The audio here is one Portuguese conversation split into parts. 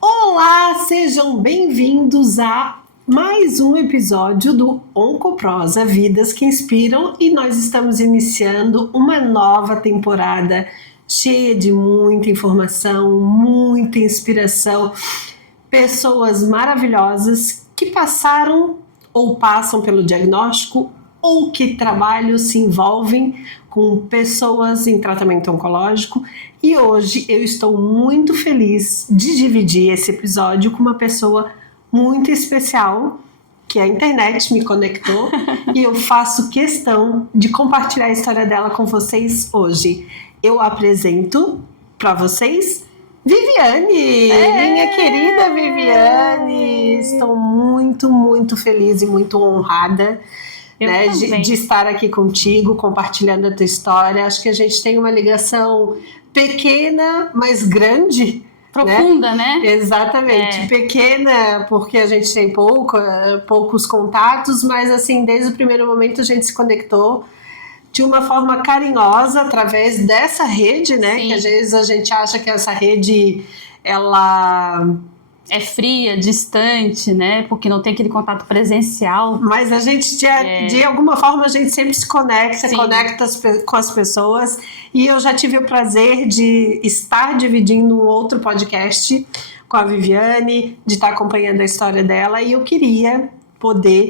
Olá, sejam bem-vindos a mais um episódio do Oncoprosa, Vidas que Inspiram, e nós estamos iniciando uma nova temporada cheia de muita informação, muita inspiração, pessoas maravilhosas que passaram ou passam pelo diagnóstico ou que trabalham, se envolvem com pessoas em tratamento oncológico. E hoje eu estou muito feliz de dividir esse episódio com uma pessoa muito especial, que a internet me conectou e eu faço questão de compartilhar a história dela com vocês hoje. Eu apresento para vocês Viviane, minha querida Viviane. Estou muito feliz e muito honrada, né, de estar aqui contigo, compartilhando a tua história. Acho que a gente tem uma ligação pequena, mas grande. Profunda, né? Exatamente. Pequena, porque a gente tem poucos contatos, mas assim, desde o primeiro momento a gente se conectou de uma forma carinhosa através dessa rede, né? Sim. Que às vezes a gente acha que essa rede, ela é fria, distante, né? Porque não tem aquele contato presencial. Mas a gente, de alguma forma, a gente sempre se conecta, com as pessoas. E eu já tive o prazer de estar dividindo um outro podcast com a Viviane, de estar acompanhando a história dela. E eu queria poder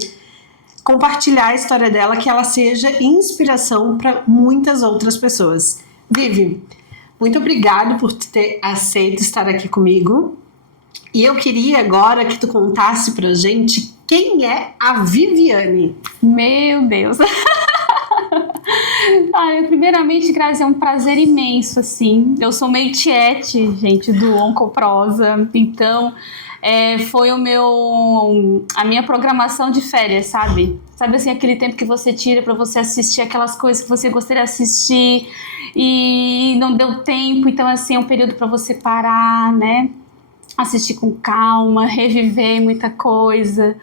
compartilhar a história dela, que ela seja inspiração para muitas outras pessoas. Vivi, muito obrigado por ter aceito estar aqui comigo. E eu queria agora que tu contasse pra gente quem é a Viviane. Meu Deus! Primeiramente, Grazi, é um prazer imenso, assim. Eu sou meio tiete, gente, do Oncoprosa. Então, foi a minha programação de férias, sabe? Sabe assim, aquele tempo que você tira pra você assistir aquelas coisas que você gostaria de assistir e não deu tempo. Então, assim, é um período pra você parar, né? Assistir com calma, reviver muita coisa,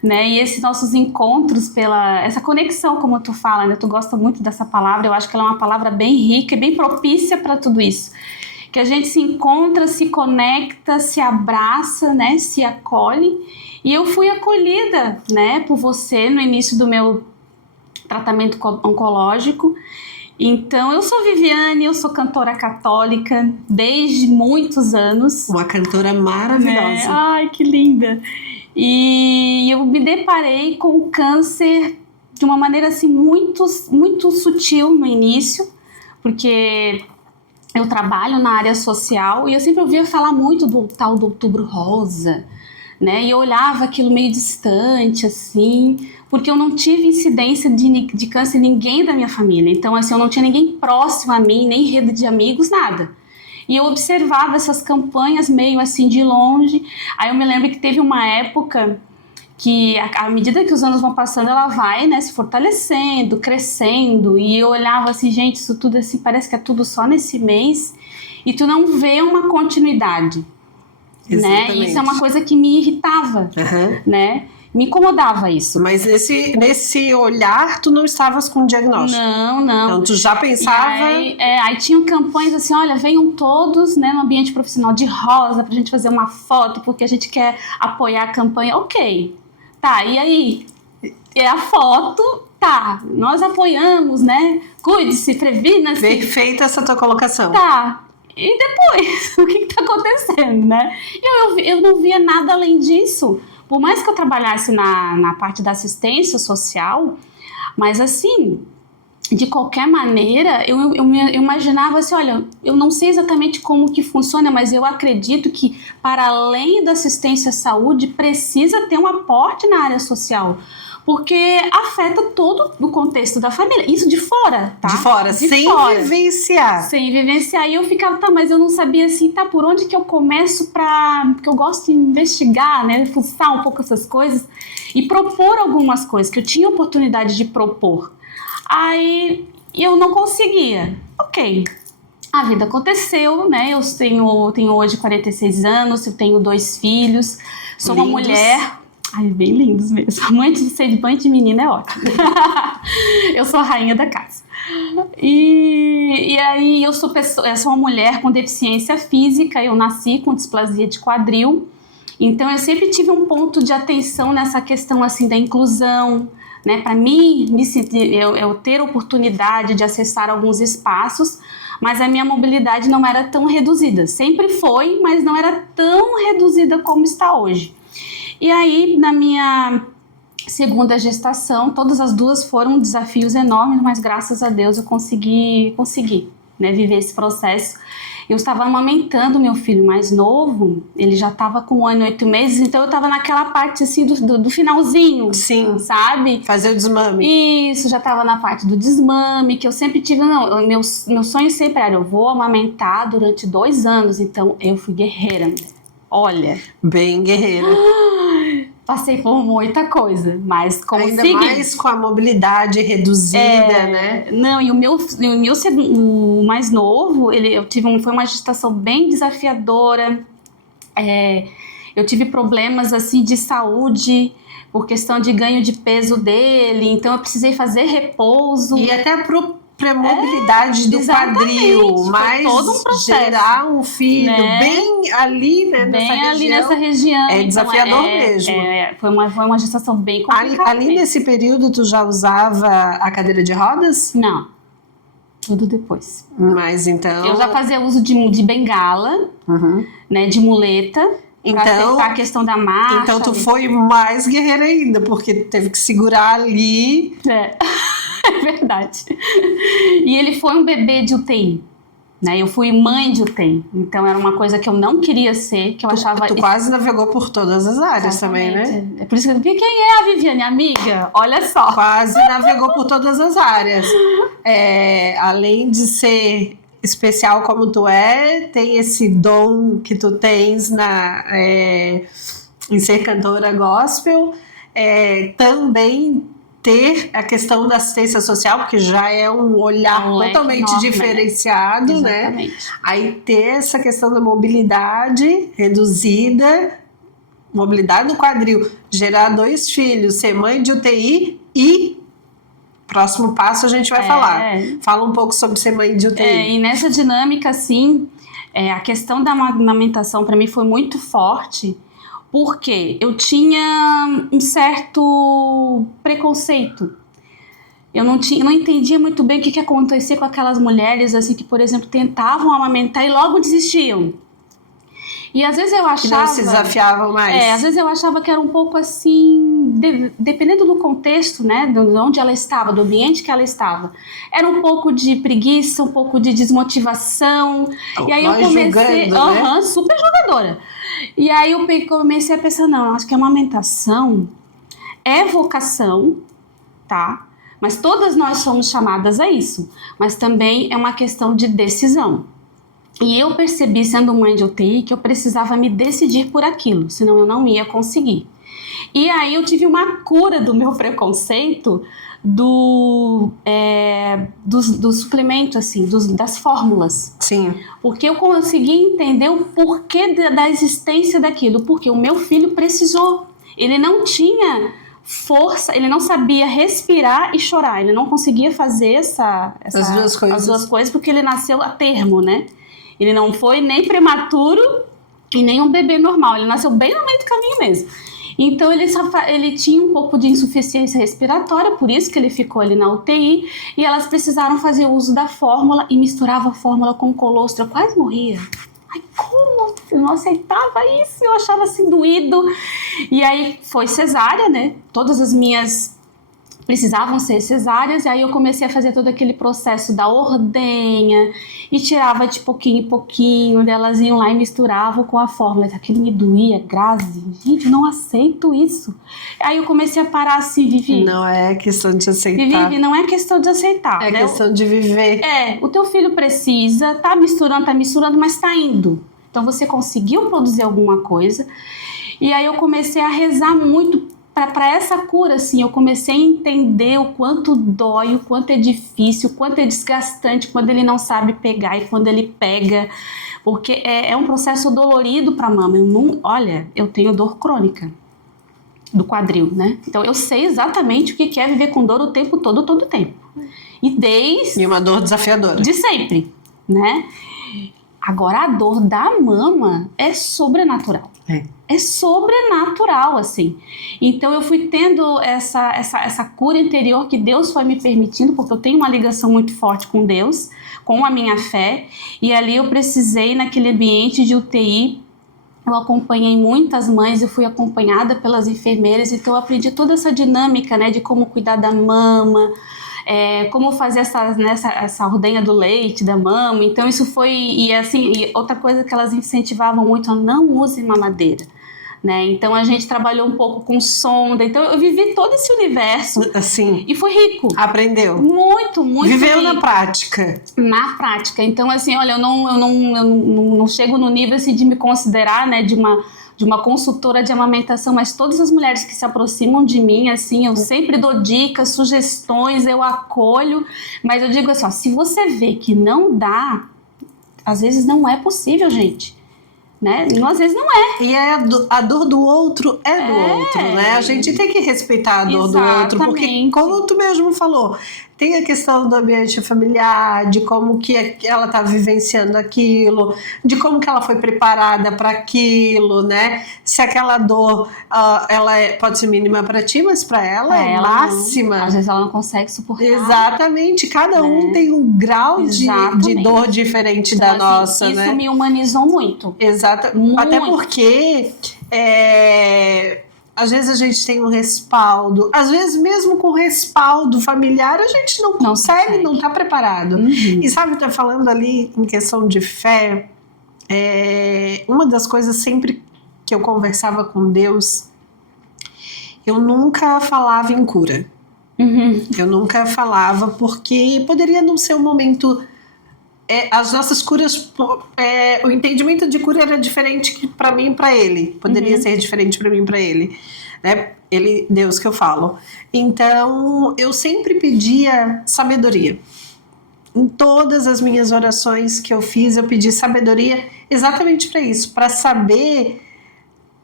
né? E esses nossos encontros, essa conexão, como tu fala, né? Tu gosta muito dessa palavra, eu acho que ela é uma palavra bem rica e bem propícia para tudo isso. Que a gente se encontra, se conecta, se abraça, né? Se acolhe. E eu fui acolhida, né? Por você no início do meu tratamento oncológico. Então, eu sou Viviane, eu sou cantora católica desde muitos anos. Uma cantora maravilhosa. Ai, que linda! E eu me deparei com o câncer de uma maneira assim muito sutil no início, porque eu trabalho na área social e eu sempre ouvia falar muito do tal do Outubro Rosa, né? E eu olhava aquilo meio distante, assim, porque eu não tive incidência de câncer em ninguém da minha família. Então, assim, eu não tinha ninguém próximo a mim, nem rede de amigos, nada. E eu observava essas campanhas meio assim de longe. Aí eu me lembro que teve uma época que, à medida que os anos vão passando, ela vai, né, se fortalecendo, crescendo. E eu olhava assim, gente, isso tudo assim, parece que é tudo só nesse mês. E tu não vê uma continuidade. Né? E isso é uma coisa que me irritava, né? Me incomodava isso. Mas nesse olhar, tu não estavas com diagnóstico? Não. Então, tu já pensava... Aí tinham campanhas assim, olha, venham todos, né, no ambiente profissional de rosa pra gente fazer uma foto, porque a gente quer apoiar a campanha. Ok, tá, e aí? É a foto, tá, nós apoiamos, né? Cuide-se, previna-se. Perfeita essa tua colocação. Tá. E depois, o que tá acontecendo, né? Eu não via nada além disso. Por mais que eu trabalhasse na parte da assistência social, mas assim, de qualquer maneira, eu imaginava assim, olha, eu não sei exatamente como que funciona, mas eu acredito que para além da assistência à saúde, precisa ter um aporte na área social. Porque afeta todo o contexto da família. Isso de fora, tá? De fora, sem vivenciar. Sem vivenciar. E eu ficava, tá, mas eu não sabia assim, tá, por onde que eu começo porque eu gosto de investigar, né? Fuçar um pouco essas coisas e propor algumas coisas que eu tinha oportunidade de propor. Aí eu não conseguia. Ok. A vida aconteceu, né? Eu tenho hoje 46 anos, eu tenho 2 filhos, sou uma mulher... Ai, bem lindos mesmo. Mãe de ser de mãe de menina é ótimo. Eu sou a rainha da casa. E aí eu sou uma mulher com deficiência física, eu nasci com displasia de quadril, então eu sempre tive um ponto de atenção nessa questão assim da inclusão, né? Para mim, eu ter oportunidade de acessar alguns espaços, mas a minha mobilidade não era tão reduzida. Sempre foi, mas não era tão reduzida como está hoje. E aí, na minha segunda gestação, todas as duas foram desafios enormes, mas graças a Deus eu consegui, né, viver esse processo. Eu estava amamentando meu filho mais novo, ele já estava com 1 ano e 8 meses, então eu estava naquela parte assim do finalzinho, Sim, sabe? fazer o desmame. Isso, já estava na parte do desmame, que eu sempre tive, meu sonho sempre era, eu vou amamentar durante 2 anos, então eu fui guerreira, olha. Bem guerreira. Passei por muita coisa, mas consegui. Ainda mais com a mobilidade reduzida, né? Não, e o mais novo, foi uma gestação bem desafiadora. Eu tive problemas assim de saúde por questão de ganho de peso dele, então eu precisei fazer repouso. E até pra mobilidade do quadril, mas todo um processo, gerar um filho, né? Bem ali, né, nessa região. É desafiador mesmo. Foi uma gestação bem complicada. Ali nesse período, tu já usava a cadeira de rodas? Não, tudo depois. Mas então... Eu já fazia uso de bengala, né, de muleta, então, pra tentar a questão da marcha. Então tu foi mais guerreira ainda, porque teve que segurar ali... É verdade. E ele foi um bebê de UTI, né? Eu fui mãe de UTI, então era uma coisa que eu não queria ser, que eu achava... Tu quase navegou por todas as áreas. Exatamente. Também, né? É por isso que eu vi quem é a Viviane, amiga? Olha só. Quase navegou por todas as áreas. Além de ser especial como tu tem esse dom que tu tens em ser cantora gospel, também ter a questão da assistência social, porque já é um olhar totalmente enorme, diferenciado, né? Aí ter essa questão da mobilidade reduzida, mobilidade no quadril, gerar 2 filhos, ser mãe de UTI e próximo passo a gente vai falar. Fala um pouco sobre ser mãe de UTI. E nessa dinâmica, assim, a questão da amamentação para mim foi muito forte, porque eu tinha um certo preconceito. Eu não entendia muito bem o que acontecia com aquelas mulheres assim, que, por exemplo, tentavam amamentar e logo desistiam. E às vezes eu achava... Que não se desafiavam mais. Às vezes eu achava que era um pouco assim... dependendo do contexto, né? De onde ela estava, do ambiente que ela estava. Era um pouco de preguiça, um pouco de desmotivação. E aí eu comecei... Julgando, né? Super jogadora. E aí eu comecei a pensar, não, acho que a amamentação é vocação, tá? Mas todas nós somos chamadas a isso. Mas também é uma questão de decisão. E eu percebi, sendo mãe de UTI, que eu precisava me decidir por aquilo, senão eu não ia conseguir. E aí eu tive uma cura do meu preconceito do suplemento, assim, das fórmulas. Sim. Porque eu consegui entender o porquê da existência daquilo, porque o meu filho precisou. Ele não tinha força, ele não sabia respirar e chorar, ele não conseguia fazer as duas coisas porque ele nasceu a termo, né? Ele não foi nem prematuro e nem um bebê normal, ele nasceu bem no meio do caminho mesmo. Então ele tinha um pouco de insuficiência respiratória, por isso que ele ficou ali na UTI, e elas precisaram fazer uso da fórmula e misturava a fórmula com colostro. Eu quase morria. Ai, como? Eu não aceitava isso, eu achava assim doído. E aí foi cesárea, né? Todas as minhas precisavam ser cesáreas, e aí eu comecei a fazer todo aquele processo da ordenha e tirava de pouquinho em pouquinho, elas iam lá e misturavam com a fórmula. Aquilo me doía, Grazi, gente, eu não aceito isso. Aí eu comecei a parar assim, Vivi. Não é questão de aceitar. Vivi, não é questão de aceitar. É questão de viver. O teu filho precisa, tá misturando, mas tá indo. Então você conseguiu produzir alguma coisa. E aí eu comecei a rezar muito para essa cura, assim. Eu comecei a entender o quanto dói, o quanto é difícil, o quanto é desgastante quando ele não sabe pegar e quando ele pega, porque é um processo dolorido para a mama. Olha, eu tenho dor crônica. do quadril, né? Então eu sei exatamente o que é viver com dor o tempo todo, todo o tempo. E uma dor desafiadora. De sempre, né? Agora a dor da mama é sobrenatural. É sobrenatural, assim. Então eu fui tendo essa cura interior que Deus foi me permitindo, porque eu tenho uma ligação muito forte com Deus, com a minha fé, e ali eu precisei, naquele ambiente de UTI, eu acompanhei muitas mães, eu fui acompanhada pelas enfermeiras, então eu aprendi toda essa dinâmica, né, de como cuidar da mama, como fazer essa ordenha do leite, da mama. Então isso foi, e outra coisa que elas incentivavam muito, não use mamadeira, né? Então a gente trabalhou um pouco com sonda, então eu vivi todo esse universo, assim, e foi rico. Aprendeu. Muito Viveu rico. na prática. Na prática. Então assim, olha, eu não chego no nível assim, de me considerar, né, de uma consultora de amamentação, mas todas as mulheres que se aproximam de mim, assim, eu sempre dou dicas, sugestões, eu acolho, mas eu digo assim, ó, se você vê que não dá, às vezes não é possível, gente. Né? Às vezes não é. E a dor do outro é do outro, né? A gente tem que respeitar a dor do outro, porque como tu mesmo falou, tem a questão do ambiente familiar, de como que ela tá vivenciando aquilo, de como que ela foi preparada para aquilo, né? Se aquela dor, pode ser mínima para ti, mas para ela é máxima. Às vezes ela não consegue suportar. Exatamente, cada um tem um grau de dor diferente então, da nossa, isso né? Isso me humanizou muito. Exato, até porque às vezes a gente tem um respaldo, às vezes mesmo com respaldo familiar a gente não consegue, não está preparado. E sabe, tá falando ali em questão de fé, uma das coisas sempre que eu conversava com Deus, eu nunca falava em cura. Eu nunca falava porque poderia não ser um momento... as nossas curas, o entendimento de cura era diferente para mim e para ele. Poderia ser diferente para mim e para ele, né? Deus que eu falo. Então, eu sempre pedia sabedoria. Em todas as minhas orações que eu fiz, eu pedi sabedoria exatamente para isso, para saber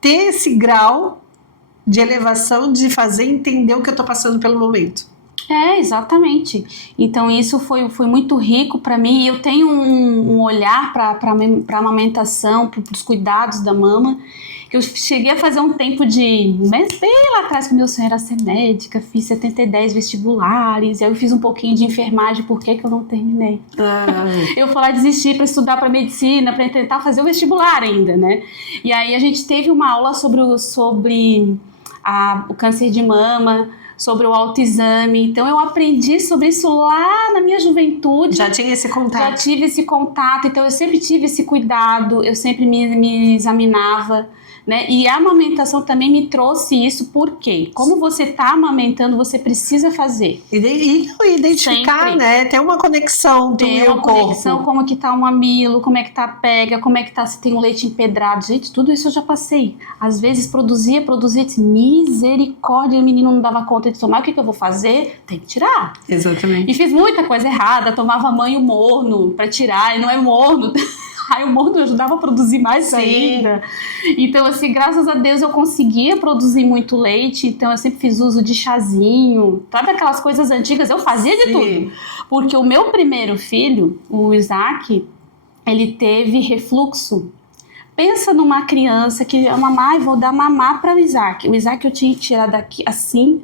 ter esse grau de elevação, de fazer entender o que eu estou passando pelo momento. Exatamente. Então isso foi muito rico para mim. E eu tenho um olhar para a amamentação, para os cuidados da mama, que eu cheguei a fazer um tempo mas bem lá atrás, que meu sonho era ser médica, fiz 70 vestibulares, aí eu fiz um pouquinho de enfermagem, por que eu não terminei? Eu fui lá desistir para estudar para medicina, para tentar fazer o vestibular ainda, né? E aí a gente teve uma aula sobre o câncer de mama, sobre o autoexame. Então eu aprendi sobre isso lá na minha juventude. Já tinha esse contato. Já tive esse contato, então eu sempre tive esse cuidado, eu sempre me examinava, né? E a amamentação também me trouxe isso, porque como você está amamentando, você precisa fazer. E identificar, sempre, né? Tem uma conexão com o meu corpo. Tem uma conexão, como que tá o mamilo, como é que tá a pega, como é que tá, se tem um leite empedrado. Gente, tudo isso eu já passei. Às vezes produzia, misericórdia, o menino não dava conta de tomar, o que eu vou fazer? Tem que tirar. Exatamente. E fiz muita coisa errada, tomava banho morno pra tirar, e não é morno. Aí o morno ajudava a produzir mais ainda. Então, assim, graças a Deus eu conseguia produzir muito leite. Então, eu sempre fiz uso de chazinho. Sabe aquelas coisas antigas? Eu fazia de tudo. Porque o meu primeiro filho, o Isaac, ele teve refluxo. Pensa numa criança que a mamãe, vou dar mamar para o Isaac. O Isaac eu tinha que tirar daqui assim,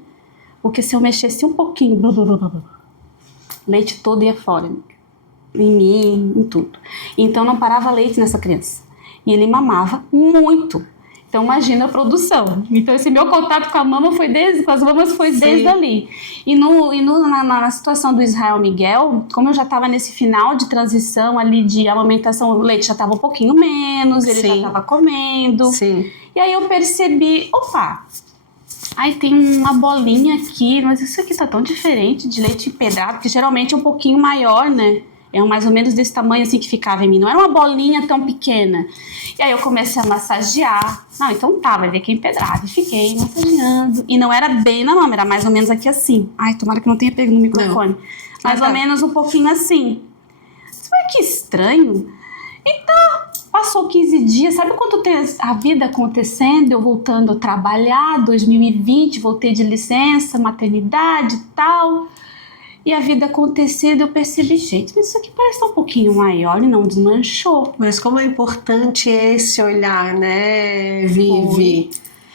porque se eu mexesse um pouquinho, leite todo ia fora. Em mim, em tudo. Então não parava leite nessa criança. E ele mamava muito. Então imagina a produção. Então esse meu contato com a mama com as mamas foi desde ali. E na situação do Israel Miguel, como eu já estava nesse final de transição ali de amamentação, o leite já estava um pouquinho menos, ele já estava comendo. E aí eu percebi, opa, aí tem uma bolinha aqui, mas isso aqui tá tão diferente de leite empedrado, que geralmente é um pouquinho maior, né? É mais ou menos desse tamanho assim que ficava em mim. Não era uma bolinha tão pequena. E aí eu comecei a massagear. Não, então tá, vai ver que é empedrado. E fiquei massageando. E não era bem na mama, era mais ou menos aqui assim. Ai, tomara que não tenha pego no microfone. Mais ou menos um pouquinho assim. Mas que estranho. Então, Passou 15 dias, sabe quando tem a vida acontecendo, eu voltando a trabalhar, 2020, voltei de licença, maternidade e tal, e a vida acontecendo, eu percebi, gente, mas isso aqui parece um pouquinho maior e não desmanchou. Mas como é importante esse olhar, né, Vivi?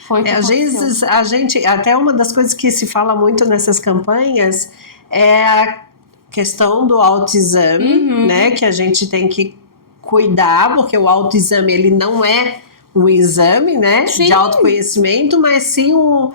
Foi que Às aconteceu. vezes a gente, até uma das coisas que se fala muito nessas campanhas é a questão do autoexame, né, que a gente tem que cuidar, porque o autoexame ele não é um exame, né, Sim. de autoconhecimento, mas sim não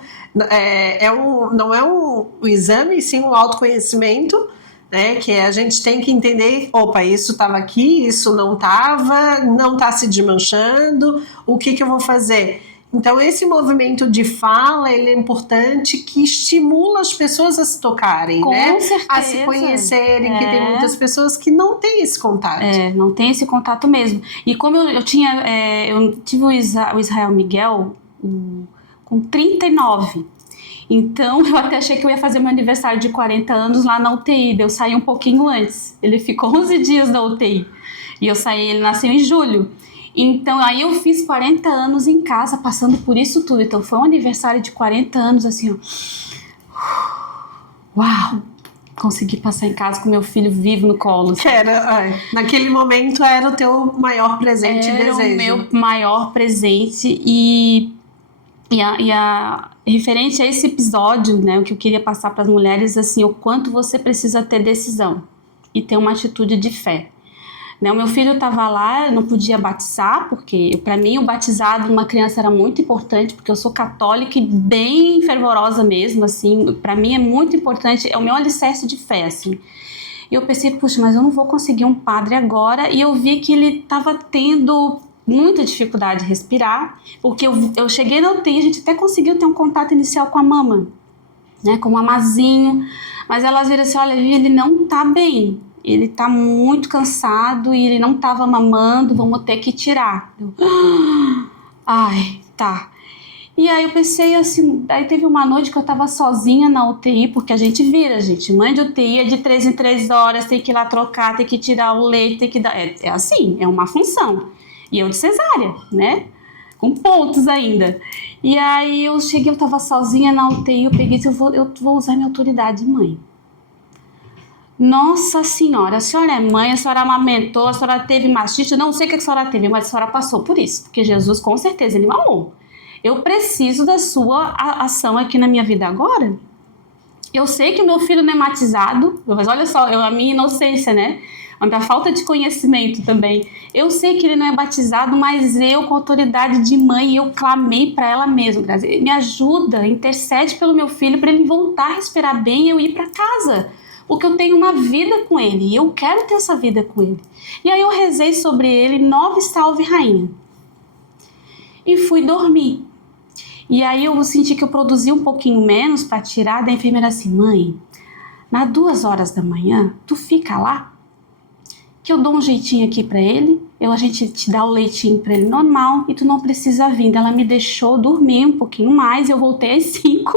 é um exame, sim um autoconhecimento, né, que a gente tem que entender, opa, isso estava aqui, isso não estava, não está se desmanchando, o que eu vou fazer? Então, esse movimento de fala, ele é importante, que estimula as pessoas a se tocarem, Com né? certeza. A se conhecerem, que tem muitas pessoas que não têm esse contato. Não tem esse contato mesmo. E como eu tive o Israel Miguel com 39. Então, eu até achei que eu ia fazer meu aniversário de 40 anos lá na UTI. Eu saí um pouquinho antes. Ele ficou 11 dias na UTI. E ele nasceu em julho. Então, aí eu fiz 40 anos em casa, passando por isso tudo. Então, foi um aniversário de 40 anos, assim, ó. Uau! Consegui passar em casa com meu filho vivo no colo. Naquele momento era o teu maior presente e desejo. Era o meu maior presente e a referente a esse episódio, né, o que eu queria passar para as mulheres, assim, o quanto você precisa ter decisão e ter uma atitude de fé. Né, o meu filho estava lá, eu não podia batizar, porque para mim o batizado de uma criança era muito importante, porque eu sou católica e bem fervorosa mesmo, assim, para mim é muito importante, é o meu alicerce de fé, assim. E eu pensei, puxa, mas eu não vou conseguir um padre agora, e eu vi que ele estava tendo muita dificuldade de respirar, porque eu cheguei na UTI, a gente até conseguiu ter um contato inicial com a mama, né, com o mamazinho, mas elas viram assim, olha, ele não tá bem, ele tá muito cansado e ele não tava mamando, vamos ter que tirar. Ai, tá. E aí eu pensei assim, aí teve uma noite que eu tava sozinha na UTI, porque a gente vira, gente, mãe de UTI é de 3 em 3 horas, tem que ir lá trocar, tem que tirar o leite, tem que dar, é assim, é uma função. E eu de cesárea, né, com pontos ainda. E aí eu cheguei, eu tava sozinha na UTI, eu peguei, eu vou usar minha autoridade de mãe. Nossa senhora, a senhora é mãe, a senhora amamentou, a senhora teve mastite, não sei o que a senhora teve, mas a senhora passou por isso, porque Jesus com certeza ele mamou. Eu preciso da sua ação aqui na minha vida agora. Eu sei que meu filho não é batizado, mas olha só, a minha inocência, né? A minha falta de conhecimento também. Eu sei que ele não é batizado, mas eu, com autoridade de mãe, eu clamei para ela mesma, Grazi, me ajuda, intercede pelo meu filho para ele voltar a respirar bem e eu ir para casa. Porque eu tenho uma vida com ele e eu quero ter essa vida com ele. E aí eu rezei sobre ele, 9 salve rainha. E fui dormir. E aí eu senti que eu produzi um pouquinho menos para tirar, da enfermeira assim, mãe, nas 2 horas da manhã, tu fica lá, que eu dou um jeitinho aqui para ele, a gente te dá o leitinho para ele normal e tu não precisa vir. Ela me deixou dormir um pouquinho mais, eu voltei às 5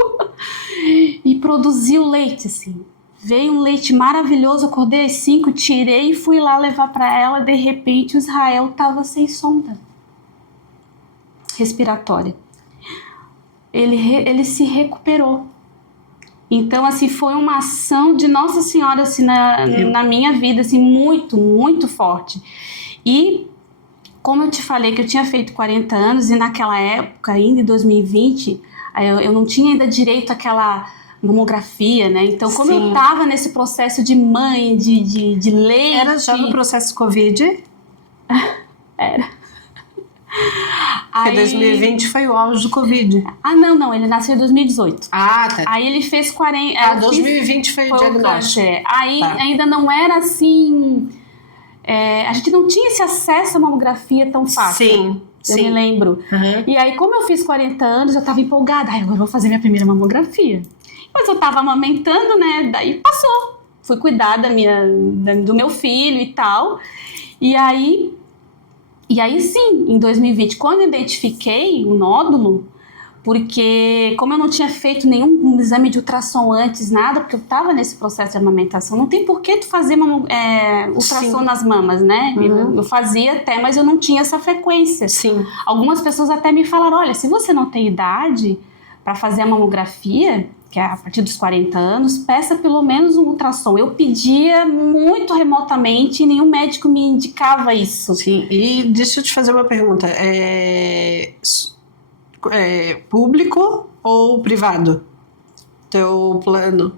e produzi o leite, assim. Veio um leite maravilhoso, acordei às 5, tirei e fui lá levar para ela. De repente, o Israel estava sem sonda respiratória. Ele se recuperou. Então, assim, foi uma ação de Nossa Senhora assim, na minha vida, assim, muito, muito forte. E, como eu te falei que eu tinha feito 40 anos, e naquela época, ainda em 2020, eu não tinha ainda direito àquela mamografia, né? Então, como eu tava nesse processo de mãe, de leite... Era já no processo Covid? Era. Porque 2020 foi o auge do Covid. Ah, não, ele nasceu em 2018. Ah, tá. Aí ele fez 40... 2020 foi o diagnóstico. Aí ainda não era assim... a gente não tinha esse acesso à mamografia tão fácil. Sim. Eu me lembro. Uhum. E aí, como eu fiz 40 anos, eu tava empolgada. Agora eu vou fazer minha primeira mamografia. Mas eu tava amamentando, né? Daí passou. Fui cuidar do meu filho e tal. E aí sim, em 2020, quando eu identifiquei o nódulo, porque como eu não tinha feito nenhum exame de ultrassom antes, nada, porque eu estava nesse processo de amamentação, não tem por que tu fazer ultrassom nas mamas, né? Eu fazia até, mas eu não tinha essa frequência. Sim. Algumas pessoas até me falaram, olha, se você não tem idade para fazer a mamografia, que é a partir dos 40 anos, peça pelo menos um ultrassom. Eu pedia muito remotamente e nenhum médico me indicava isso. Sim, e deixa eu te fazer uma pergunta. Público ou privado? Teu plano?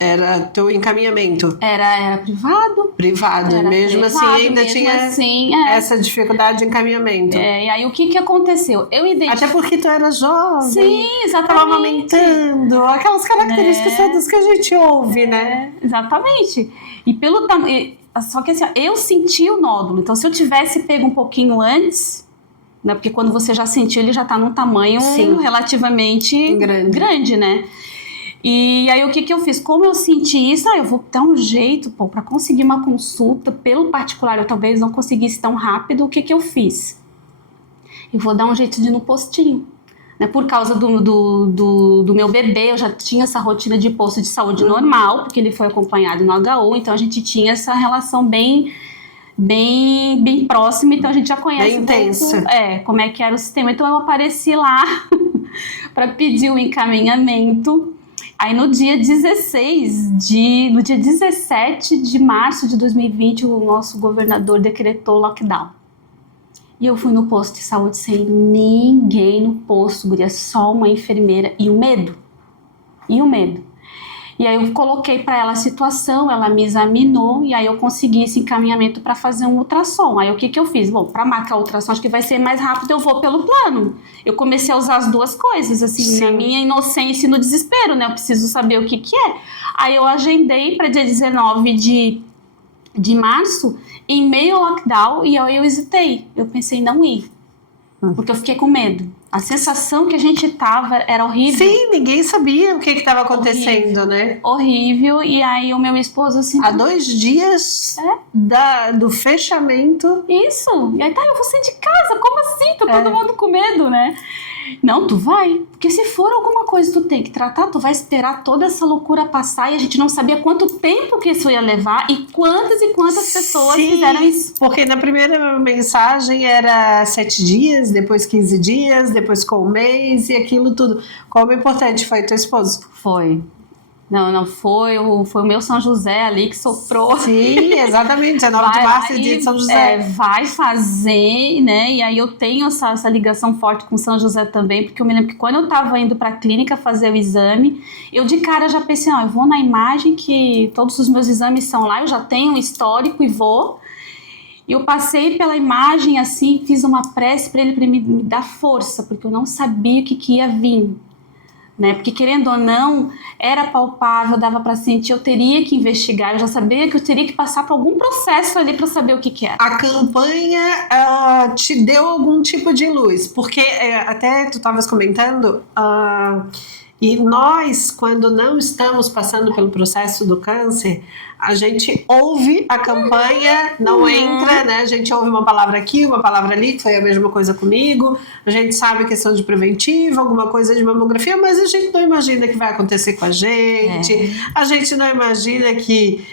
Era teu encaminhamento? Era privado. Privado. Era mesmo privado, assim, ainda mesmo tinha assim, essa dificuldade de encaminhamento. E aí, o que aconteceu? Eu identifiquei... Até porque tu era jovem. Sim, exatamente. Tava amamentando. Aquelas características todas que a gente ouve, né? Exatamente. E pelo tamanho... Só que assim, eu senti o nódulo. Então, se eu tivesse pego um pouquinho antes... Né, porque quando você já sentiu, ele já tá num tamanho relativamente grande, né? E aí, o que eu fiz? Como eu senti isso, eu vou dar um jeito, para conseguir uma consulta pelo particular, eu talvez não conseguisse tão rápido, o que eu fiz? Eu vou dar um jeito de ir no postinho. Né? Por causa do meu bebê, eu já tinha essa rotina de posto de saúde normal, porque ele foi acompanhado no HU, então a gente tinha essa relação bem próxima, então a gente já conhece bem intensa. Como é que era o sistema. Então eu apareci lá para pedir o encaminhamento. Aí no dia 17 de março de 2020, o nosso governador decretou lockdown. E eu fui no posto de saúde sem ninguém no posto, guria, só uma enfermeira e o medo. E aí eu coloquei para ela a situação, ela me examinou e aí eu consegui esse encaminhamento para fazer um ultrassom. Aí o que eu fiz? Bom, para marcar o ultrassom, acho que vai ser mais rápido, eu vou pelo plano. Eu comecei a usar as duas coisas, assim, na minha inocência e no desespero, né? Eu preciso saber o que é. Aí eu agendei para dia 19 de março, em meio ao lockdown, e aí eu hesitei. Eu pensei em não ir, porque eu fiquei com medo. A sensação que a gente tava era horrível. Sim, ninguém sabia o que estava acontecendo, né? Horrível. E aí o meu esposo assim... Há 2 dias do fechamento. Isso. E aí eu vou sair de casa. Como assim? Tô todo mundo com medo, né? Não, tu vai. Porque se for alguma coisa que tu tem que tratar, tu vai esperar toda essa loucura passar e a gente não sabia quanto tempo que isso ia levar e quantas pessoas fizeram isso. Porque na primeira mensagem era 7 dias, depois 15 dias, depois ficou 1 mês e aquilo tudo. Como importante foi teu esposo? Foi. Não, foi o meu São José ali que soprou. Sim, exatamente, 19 de março é dia de São José. Vai fazer, né? E aí eu tenho essa ligação forte com São José também, porque eu me lembro que quando eu tava indo pra clínica fazer o exame, eu de cara já pensei, eu vou na imagem que todos os meus exames são lá, eu já tenho um histórico e vou. E eu passei pela imagem assim, fiz uma prece pra ele me dar força, porque eu não sabia o que ia vir. Né? Porque querendo ou não, era palpável, dava para sentir, eu teria que investigar, eu já sabia que eu teria que passar por algum processo ali para saber o que era. A campanha te deu algum tipo de luz, porque até tu estavas comentando, e nós, quando não estamos passando pelo processo do câncer, a gente ouve a campanha, não entra, né? A gente ouve uma palavra aqui, uma palavra ali, que foi a mesma coisa comigo. A gente sabe questão de preventiva, alguma coisa de mamografia, mas a gente não imagina que vai acontecer com a gente. A gente não imagina que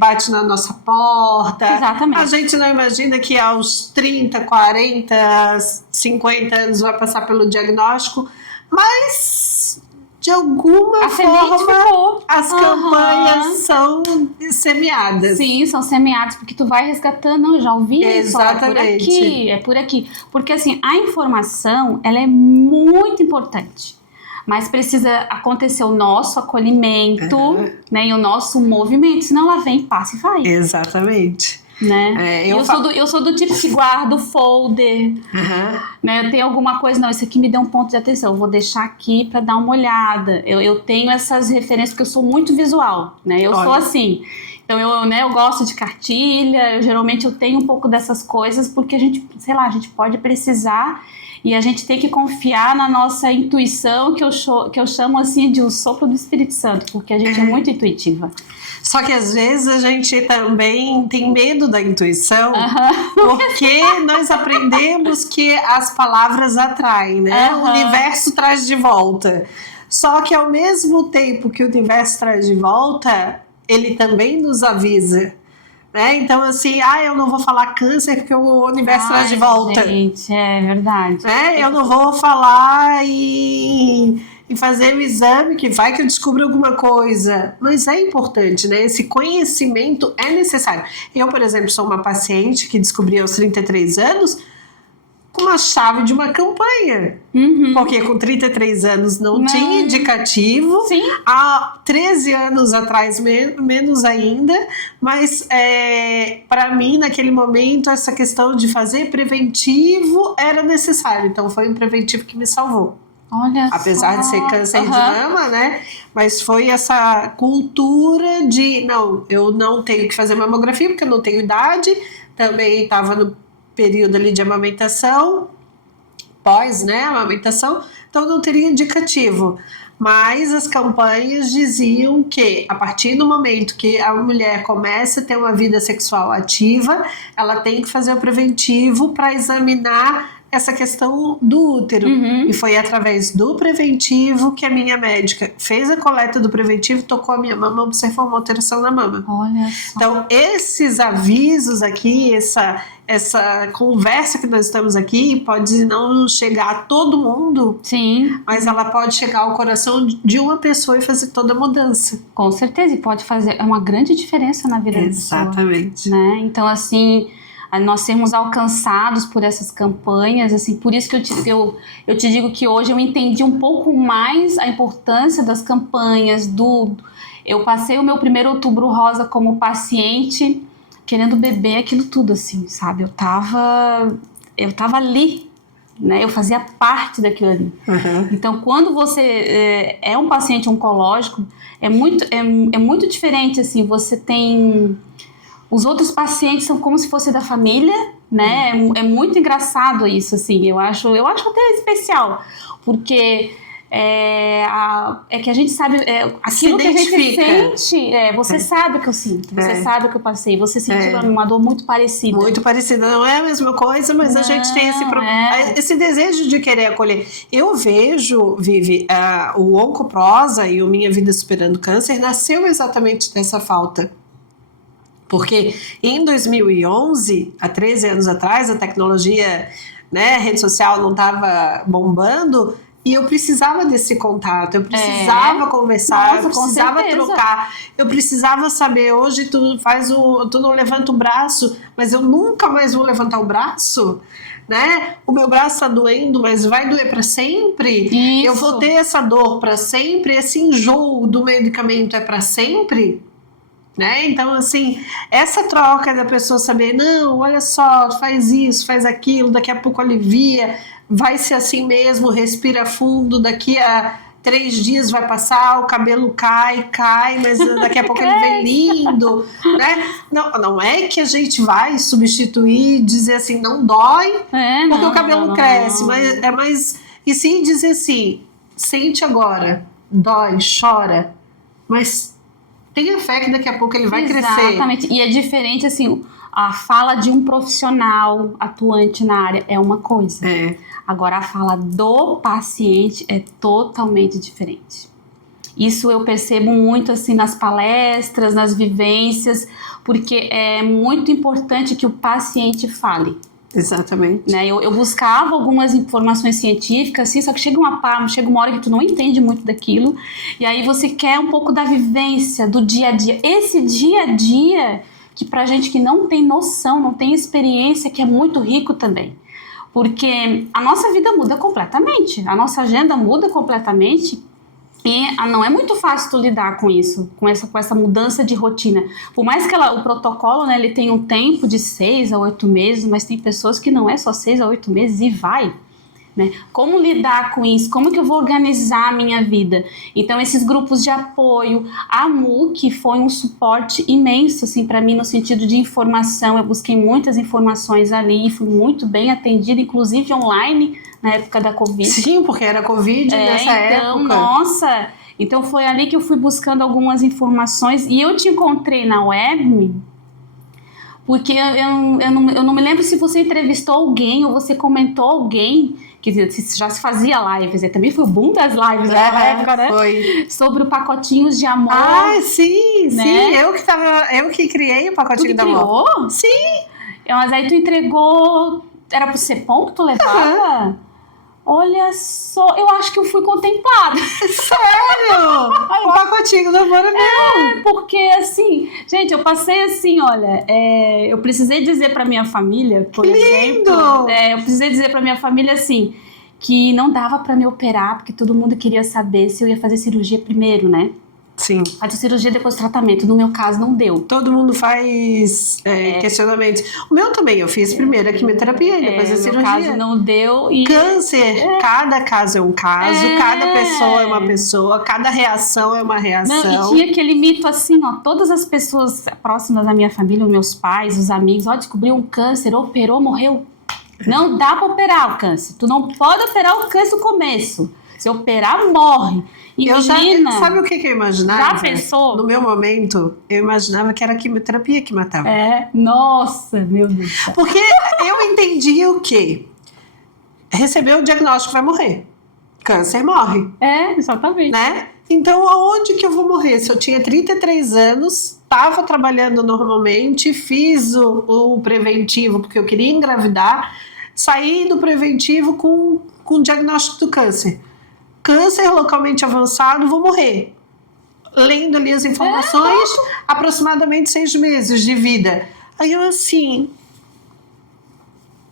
bate na nossa porta. Exatamente. A gente não imagina que aos 30, 40, 50 anos vai passar pelo diagnóstico, mas de alguma forma as campanhas são semeadas. Sim, são semeadas, porque tu vai resgatando, eu já ouvi isso, é por aqui. Porque assim, a informação, ela é muito importante, mas precisa acontecer o nosso acolhimento, né, e o nosso movimento, senão ela vem, passa e vai. Exatamente. Né? Eu sou do tipo que guarda o folder, né? Tem alguma coisa, não, isso aqui me deu um ponto de atenção, eu vou deixar aqui para dar uma olhada. Eu tenho essas referências porque eu sou muito visual, né? Eu sou assim. Então eu gosto de cartilha, geralmente eu tenho um pouco dessas coisas porque a gente pode precisar E a gente tem que confiar na nossa intuição, que eu chamo assim de o sopro do Espírito Santo, porque a gente é muito intuitiva. Só que às vezes a gente também tem medo da intuição, porque nós aprendemos que as palavras atraem, né? O universo traz de volta. Só que ao mesmo tempo que o universo traz de volta, ele também nos avisa. Né? Então, assim, eu não vou falar câncer porque o universo traz de volta. Gente, é verdade. Eu não vou falar e fazer o exame, que vai que eu descubra alguma coisa. Mas é importante, né? Esse conhecimento é necessário. Eu, por exemplo, sou uma paciente que descobri aos 33 anos com a chave de uma campanha. Porque com 33 anos não tinha indicativo. Sim. Há 13 anos atrás, menos ainda. Mas, para mim, naquele momento, essa questão de fazer preventivo era necessário. Então, foi um preventivo que me salvou. Olha Apesar de ser câncer de mama, né? Mas foi essa cultura de, não, eu não tenho que fazer mamografia porque eu não tenho idade. Também estava no período ali de amamentação, pós, né, amamentação, então não teria indicativo. Mas as campanhas diziam que a partir do momento que a mulher começa a ter uma vida sexual ativa, ela tem que fazer o preventivo para examinar essa questão do útero. E foi através do preventivo que a minha médica fez a coleta do preventivo, tocou a minha mama, observou uma alteração na mama. Olha só. Então, esses avisos aqui, essa conversa que nós estamos aqui, pode não chegar a todo mundo, sim, mas ela pode chegar ao coração de uma pessoa e fazer toda a mudança. Com certeza, e pode fazer uma grande diferença na vida da pessoa. Exatamente. Né? Então, assim, nós sermos alcançados por essas campanhas, assim, por isso que eu te digo que hoje eu entendi um pouco mais a importância das campanhas, eu passei o meu primeiro Outubro Rosa como paciente, querendo beber aquilo tudo, assim, sabe? Eu tava ali, né? Eu fazia parte daquilo ali. Então, quando você é um paciente oncológico, é muito diferente, assim, você tem... Os outros pacientes são como se fosse da família, né? É muito engraçado isso, assim. Eu acho até especial, porque é que a gente sabe aquilo que a gente sente. Você sabe o que eu sinto, você sabe o que eu passei, você sentiu uma dor muito parecida. Muito parecida, não é a mesma coisa, mas a gente tem esse desejo de querer acolher. Eu vejo, Vivi, o Oncoprosa e o Minha Vida Superando Câncer nasceu exatamente dessa falta. Porque em 2011, há 13 anos atrás, a tecnologia, né, a rede social não estava bombando e eu precisava desse contato, eu precisava conversar, eu precisava trocar, eu precisava saber, hoje tu não levanta o braço, mas eu nunca mais vou levantar o braço, né? O meu braço está doendo, mas vai doer para sempre? Isso. Eu vou ter essa dor para sempre? Esse enjoo do medicamento é para sempre? Né? Então, assim, essa troca da pessoa saber, não, olha só, faz isso, faz aquilo, daqui a pouco alivia, vai ser assim mesmo, respira fundo, daqui a 3 dias vai passar, o cabelo cai, mas daqui a pouco ele vem lindo, né? Não é que a gente vai substituir, dizer assim, não dói, porque o cabelo cresce, mas e sim dizer assim, sente agora, dói, chora, mas tenha fé que daqui a pouco ele vai crescer. Exatamente. E é diferente, assim, a fala de um profissional atuante na área é uma coisa. Agora, a fala do paciente é totalmente diferente. Isso eu percebo muito, assim, nas palestras, nas vivências, porque é muito importante que o paciente fale. Exatamente. Né? Eu buscava algumas informações científicas, assim, só que chega uma hora que tu não entende muito daquilo, e aí você quer um pouco da vivência, do dia a dia. Esse dia a dia, que pra gente que não tem noção, não tem experiência, que é muito rico também. Porque a nossa vida muda completamente, a nossa agenda muda completamente, e não é muito fácil tu lidar com isso, com essa mudança de rotina. Por mais que o protocolo, né, ele tem um tempo de 6 a 8 meses, mas tem pessoas que não é só 6 a 8 meses e vai. né? Como lidar com isso? Como que eu vou organizar a minha vida? Então, esses grupos de apoio, a MUC foi um suporte imenso, assim, para mim, no sentido de informação. Eu busquei muitas informações ali, fui muito bem atendida, inclusive online, na época da Covid. Sim, porque era Covid nessa época. Nossa! Então, foi ali que eu fui buscando algumas informações e eu te encontrei na web. Porque eu não me lembro se você entrevistou alguém ou você comentou alguém, quer dizer, já se fazia lives, também foi o boom das lives na época, né? Foi. Sobre o pacotinhos de amor. Ah, sim, né? Sim, eu que criei o pacotinho de amor. Criou? Sim. Mas aí tu entregou, era pro Cepom que tu levava? Olha só, eu acho que eu fui contemplada. Sério? O pacotinho do amor é meu. Porque assim, gente, eu passei assim, olha, eu precisei dizer pra minha família, por exemplo, eu precisei dizer pra minha família assim, que não dava pra me operar, porque todo mundo queria saber se eu ia fazer cirurgia primeiro, né? Sim. Faz a cirurgia depois do tratamento. No meu caso, não deu. Todo mundo faz questionamentos. O meu também, eu fiz primeiro a quimioterapia e depois a cirurgia. No meu caso, não deu. E... Câncer, cada caso é um caso, cada pessoa é uma pessoa, cada reação é uma reação. Não, e tinha aquele mito assim, ó, todas as pessoas próximas da minha família, os meus pais, os amigos, descobriu um câncer, operou, morreu. Não dá pra operar o câncer. Tu não pode operar o câncer no começo. Se operar, morre. E sabe o que eu imaginava? Já pensou? No meu momento, eu imaginava que era a quimioterapia que matava. Nossa, meu Deus do céu. Porque eu entendi o quê? Recebeu o diagnóstico, vai morrer. Câncer morre. Exatamente. Né? Então, aonde que eu vou morrer? Se eu tinha 33 anos, estava trabalhando normalmente, fiz o preventivo, porque eu queria engravidar, saí do preventivo com o diagnóstico do câncer. Câncer localmente avançado, vou morrer. Lendo ali as informações, aproximadamente 6 meses de vida. Aí eu assim,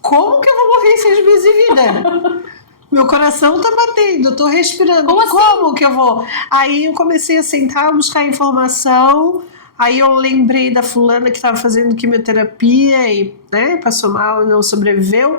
como que eu vou morrer em 6 meses de vida? Meu coração tá batendo, eu tô respirando. Como que eu vou? Aí eu comecei a sentar, buscar informação. Aí eu lembrei da fulana que estava fazendo quimioterapia e passou mal e não sobreviveu.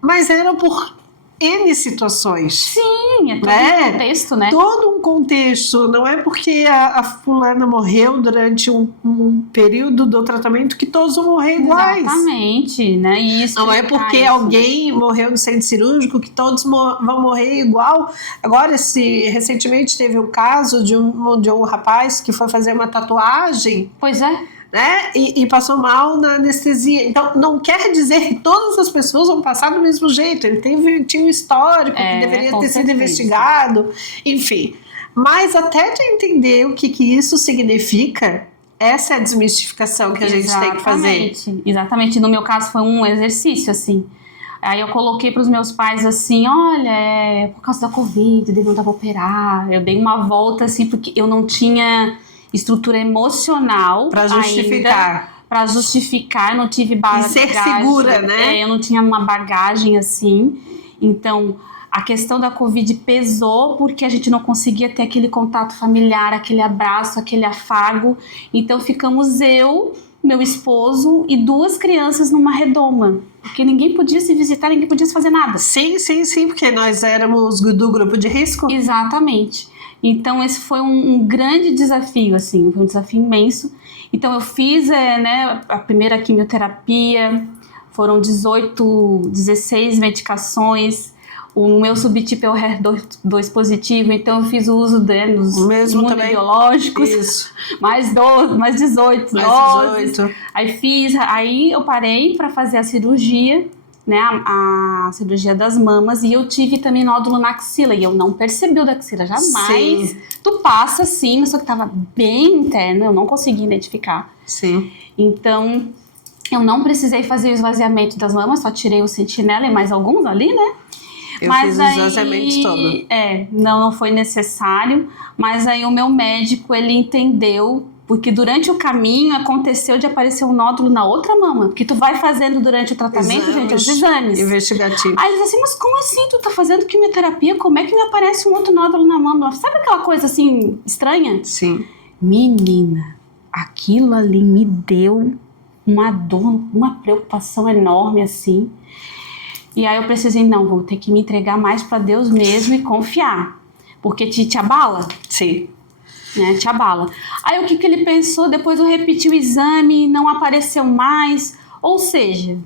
Mas era por N situações. Sim, é todo um contexto, né? Todo um contexto. Não é porque a fulana morreu durante um período do tratamento que todos vão morrer iguais. Exatamente, né? Isso não é porque alguém morreu no centro cirúrgico que todos vão morrer igual. Agora, recentemente teve o caso de um rapaz que foi fazer uma tatuagem. Pois é. Né? E passou mal na anestesia. Então, não quer dizer que todas as pessoas vão passar do mesmo jeito. Ele tinha um histórico que deveria ter sido investigado. Enfim. Mas até de entender o que isso significa, essa é a desmistificação que a gente tem que fazer. Exatamente. No meu caso, foi um exercício, assim. Aí eu coloquei para os meus pais assim, olha, por causa da Covid, não dava pra operar. Eu dei uma volta, assim, porque eu não tinha estrutura emocional para justificar. Para justificar, eu não tive bagagem. E ser segura, né? Eu não tinha uma bagagem assim. Então, a questão da Covid pesou porque a gente não conseguia ter aquele contato familiar, aquele abraço, aquele afago. Então, ficamos eu, meu esposo e 2 crianças numa redoma. Porque ninguém podia se visitar, ninguém podia se fazer nada. Sim, porque nós éramos do grupo de risco. Exatamente. Então, esse foi um grande desafio, assim, foi um desafio imenso. Então, eu fiz a primeira quimioterapia, foram 16 medicações. O meu subtipo é o HER2 positivo, então eu fiz o uso dos imunobiológicos. Isso. Mais 18 doses. Aí eu parei para fazer a cirurgia, né, a cirurgia das mamas, e eu tive também nódulo na axila, e eu não percebi o da axila, jamais. Sim. Tu passa sim, só que tava bem interno, eu não consegui identificar. Sim. Então, eu não precisei fazer o esvaziamento das mamas, só tirei o sentinela e mais alguns ali, né? Eu fiz o esvaziamento todo. Não foi necessário, mas aí o meu médico, ele entendeu. Porque durante o caminho aconteceu de aparecer um nódulo na outra mama. Que tu vai fazendo durante o tratamento, gente, os exames. Investigativo. Aí eles assim, mas como assim? Tu tá fazendo quimioterapia? Como é que me aparece um outro nódulo na mama? Sabe aquela coisa assim, estranha? Sim. Menina, aquilo ali me deu uma dor, uma preocupação enorme assim. E aí eu precisei, não, vou ter que me entregar mais para Deus mesmo e confiar. Porque te abala. Sim. Né, te abala. Aí o que ele pensou? Depois eu repeti o exame, não apareceu mais. Ou seja,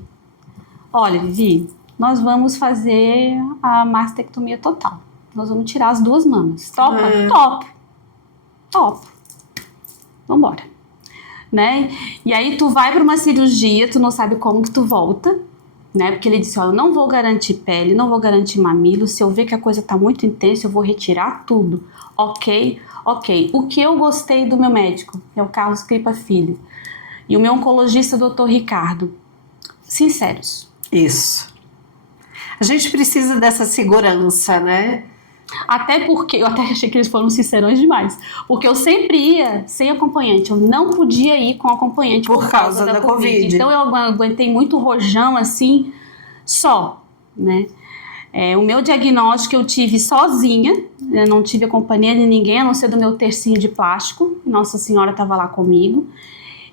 olha, Vivi, nós vamos fazer a mastectomia total. Nós vamos tirar as 2 mamas. Topa? Topo. Vambora. Né? E aí tu vai para uma cirurgia, tu não sabe como que tu volta, né? Porque ele disse, ó, eu não vou garantir pele, não vou garantir mamilo, se eu ver que a coisa tá muito intensa, eu vou retirar tudo. Ok. O que eu gostei do meu médico, que é o Carlos Cripa Filho, e o meu oncologista, Dr. Ricardo, sinceros. Isso. A gente precisa dessa segurança, né? Até porque, eu até achei que eles foram sincerões demais, porque eu sempre ia sem acompanhante, eu não podia ir com acompanhante por causa da Covid. Então eu aguentei muito rojão assim, só, né? O meu diagnóstico eu tive sozinha, eu não tive a companhia de ninguém, a não ser do meu tercinho de plástico, Nossa Senhora estava lá comigo.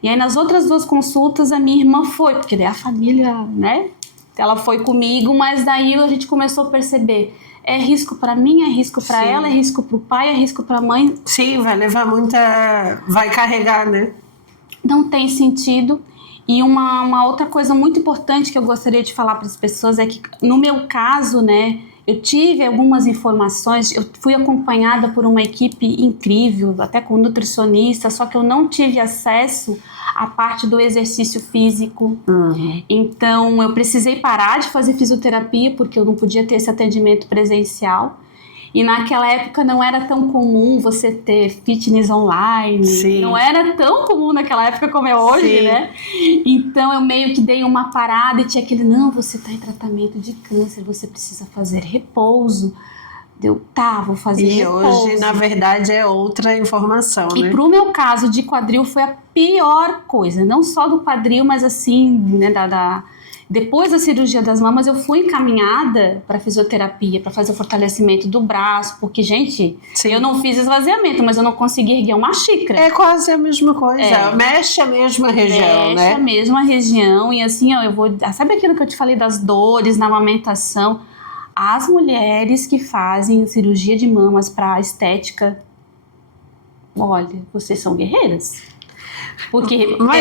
E aí nas outras 2 consultas a minha irmã foi, porque daí a família, né? Ela foi comigo, mas daí a gente começou a perceber, é risco para mim, é risco para ela, é risco para o pai, é risco para a mãe. Sim, vai levar muita... vai carregar, né? Não tem sentido. E uma outra coisa muito importante que eu gostaria de falar para as pessoas é que, no meu caso, né, eu tive algumas informações, eu fui acompanhada por uma equipe incrível, até com nutricionista, só que eu não tive acesso à parte do exercício físico. Então, eu precisei parar de fazer fisioterapia, porque eu não podia ter esse atendimento presencial. E naquela época não era tão comum você ter fitness online. Sim. Não era tão comum naquela época como é hoje, né? Então eu meio que dei uma parada e tinha aquele, não, você está em tratamento de câncer, você precisa fazer repouso. Vou fazer repouso. E hoje, na verdade, é outra informação, né? E pro meu caso de quadril foi a pior coisa. Não só do quadril, mas assim, né, depois da cirurgia das mamas, eu fui encaminhada para fisioterapia, para fazer o fortalecimento do braço, porque, gente, eu não fiz esvaziamento, mas eu não consegui erguer uma xícara. É quase a mesma coisa, mexe a mesma região, né? Mexe a mesma região, e assim, ó, eu vou... Sabe aquilo que eu te falei das dores na amamentação? As mulheres que fazem cirurgia de mamas para estética, olha, vocês são guerreiras. Porque uma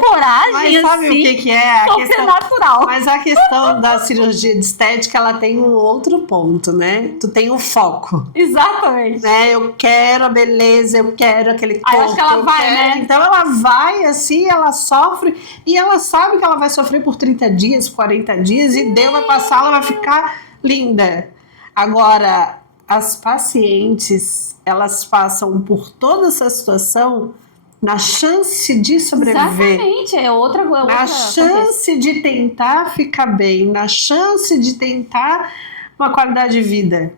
coragem, mas sabe assim, o que é a questão natural. Mas a questão da cirurgia de estética, ela tem um outro ponto, né? Tu tem o foco. Exatamente. Né? Eu quero a beleza, eu quero aquele corpo. Acho que ela vai, né? Então ela vai assim, ela sofre e ela sabe que ela vai sofrer por 30 dias, 40 dias e Deus vai passar, ela vai ficar linda. Agora, as pacientes, elas passam por toda essa situação na chance de sobreviver. Exatamente, é outra coisa. Na chance de tentar ficar bem, na chance de tentar uma qualidade de vida.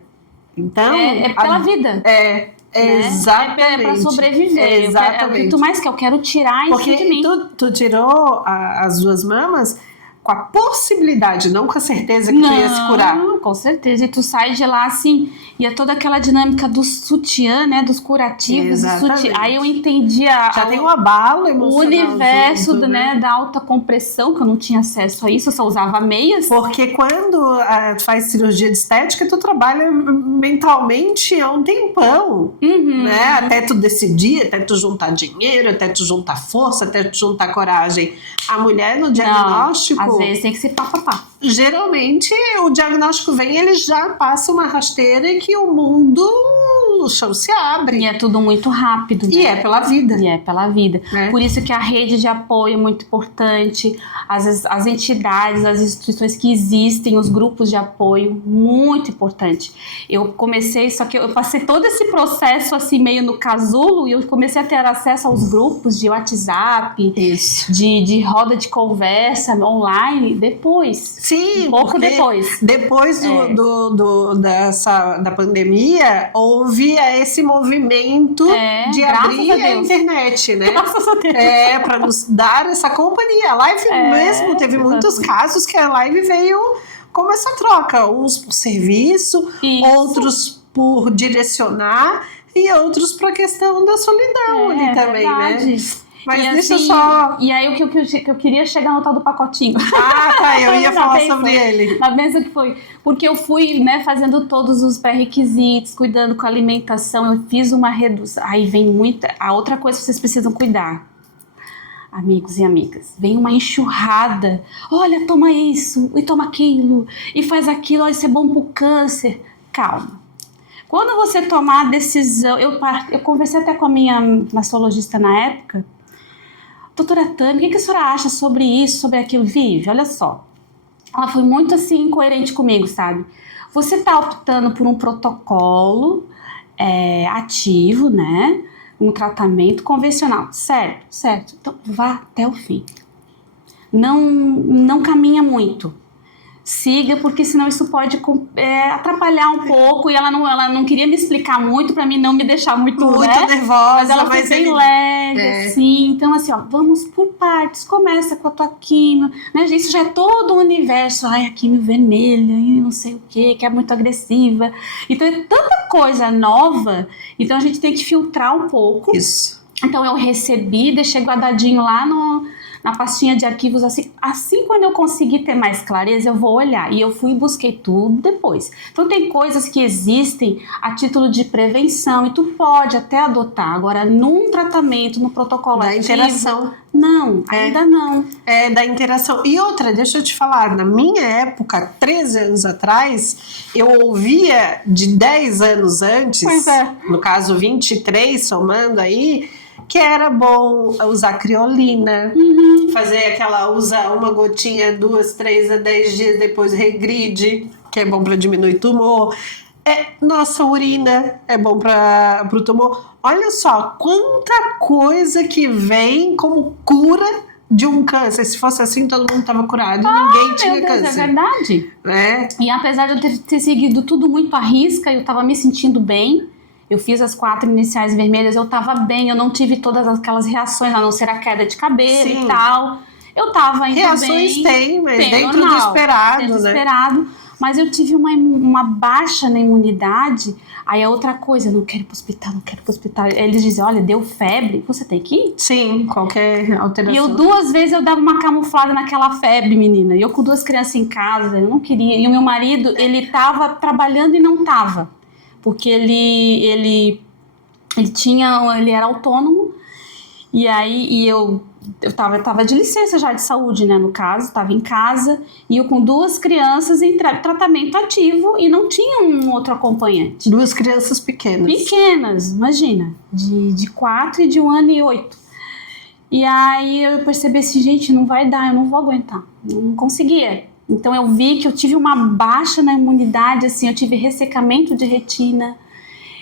Então... É pela vida. Né? Exatamente. É pra sobreviver. Exatamente. É o que tu mais quer, eu quero tirar isso de mim. Porque tu tirou as 2 mamas com a possibilidade, não com a certeza que tu ia se curar. Com certeza. E tu sai de lá assim, e é toda aquela dinâmica do sutiã, né? Dos curativos. Aí eu entendi já tem um abalo emocional. O universo junto, né? Da alta compressão, que eu não tinha acesso a isso, eu só usava meias. Porque quando faz cirurgia de estética, tu trabalha mentalmente há um tempão. Né? Até tu decidir, até tu juntar dinheiro, até tu juntar força, até tu juntar coragem. A mulher no diagnóstico... Às vezes tem que ser pá. Geralmente o diagnóstico vem, ele já passa uma rasteira e que o mundo, o chão se abre. E é tudo muito rápido. E é pela vida. Por isso que a rede de apoio é muito importante, as entidades, as instituições que existem, os grupos de apoio, muito importante. Eu comecei, só que eu passei todo esse processo assim meio no casulo e eu comecei a ter acesso aos grupos de WhatsApp, de roda de conversa online, depois. Sim, pouco depois. Depois da pandemia, houve esse movimento de abrir a internet, né? Graças a Deus. Para nos dar essa companhia. A live mesmo, teve muitos casos que a live veio como essa troca. Uns por serviço, outros por direcionar e outros para a questão da solidão ali também, né? Mas e, deixa assim, só... E aí o que eu queria chegar no tal do pacotinho. Ah, tá, eu ia falar benção, sobre ele. Na benção que foi. Porque eu fui, né, fazendo todos os pré-requisitos, cuidando com a alimentação, eu fiz uma redução. Aí vem muita... A outra coisa que vocês precisam cuidar, amigos e amigas, vem uma enxurrada. Olha, toma isso, e toma aquilo, e faz aquilo, olha, isso é bom pro câncer. Calma. Quando você tomar a decisão... Eu conversei até com a minha mastologista na época. Doutora Tânia, o que a senhora acha sobre isso, sobre aquilo? Vive, olha só. Ela foi muito assim, coerente comigo, sabe? Você tá optando por um protocolo ativo, né? Um tratamento convencional. Certo, certo. Então vá até o fim. Não caminha muito. Siga, porque senão isso pode atrapalhar um pouco. E ela não queria me explicar muito pra mim não me deixar muito nervosa. Mas ela foi bem leve, assim. Então, assim, ó, vamos por partes. Começa com a tua químio, né? Isso já é todo o universo. Ai, a químio vermelha, e não sei o que é muito agressiva. Então, é tanta coisa nova. Então, a gente tem que filtrar um pouco. Isso. Então, eu recebi, deixei guardadinho lá na pastinha de arquivos, assim quando eu conseguir ter mais clareza, eu vou olhar. E eu fui e busquei tudo depois. Então tem coisas que existem a título de prevenção e tu pode até adotar. Agora, num tratamento, no protocolo da ativo, interação. Não, ainda não. Da interação. E outra, deixa eu te falar, na minha época, 13 anos atrás, eu ouvia de 10 anos antes, no caso 23, somando aí, que era bom usar criolina, fazer usa uma gotinha, 2, 3 a 10 dias, depois regride, que é bom para diminuir tumor. Nossa urina é bom para o tumor. Olha só, quanta coisa que vem como cura de um câncer. Se fosse assim, todo mundo estava curado e ninguém tinha câncer. É verdade. E apesar de eu ter seguido tudo muito à risca, eu estava me sentindo bem. Eu fiz as 4 iniciais vermelhas, eu tava bem, eu não tive todas aquelas reações, a não ser a queda de cabelo e tal. Eu tava ainda reações bem. Tem, mas dentro do esperado, né? Mas eu tive uma baixa na imunidade. Aí é outra coisa, eu não quero ir pro hospital. Eles dizem, olha, deu febre, você tem que ir? Sim, qualquer alteração. E eu 2 vezes eu dava uma camuflada naquela febre, menina. E eu com 2 crianças em casa, eu não queria. E o meu marido, ele tava trabalhando e não tava. Porque ele era autônomo, e aí eu tava de licença já de saúde, né, no caso, tava em casa, e eu com 2 crianças em tratamento ativo e não tinha um outro acompanhante. 2 crianças pequenas. Pequenas, imagina, de 4 e de 1 ano e 8. E aí eu percebi assim, gente, não vai dar, eu não vou aguentar, não conseguia. Então eu vi que eu tive uma baixa na imunidade, assim, eu tive ressecamento de retina,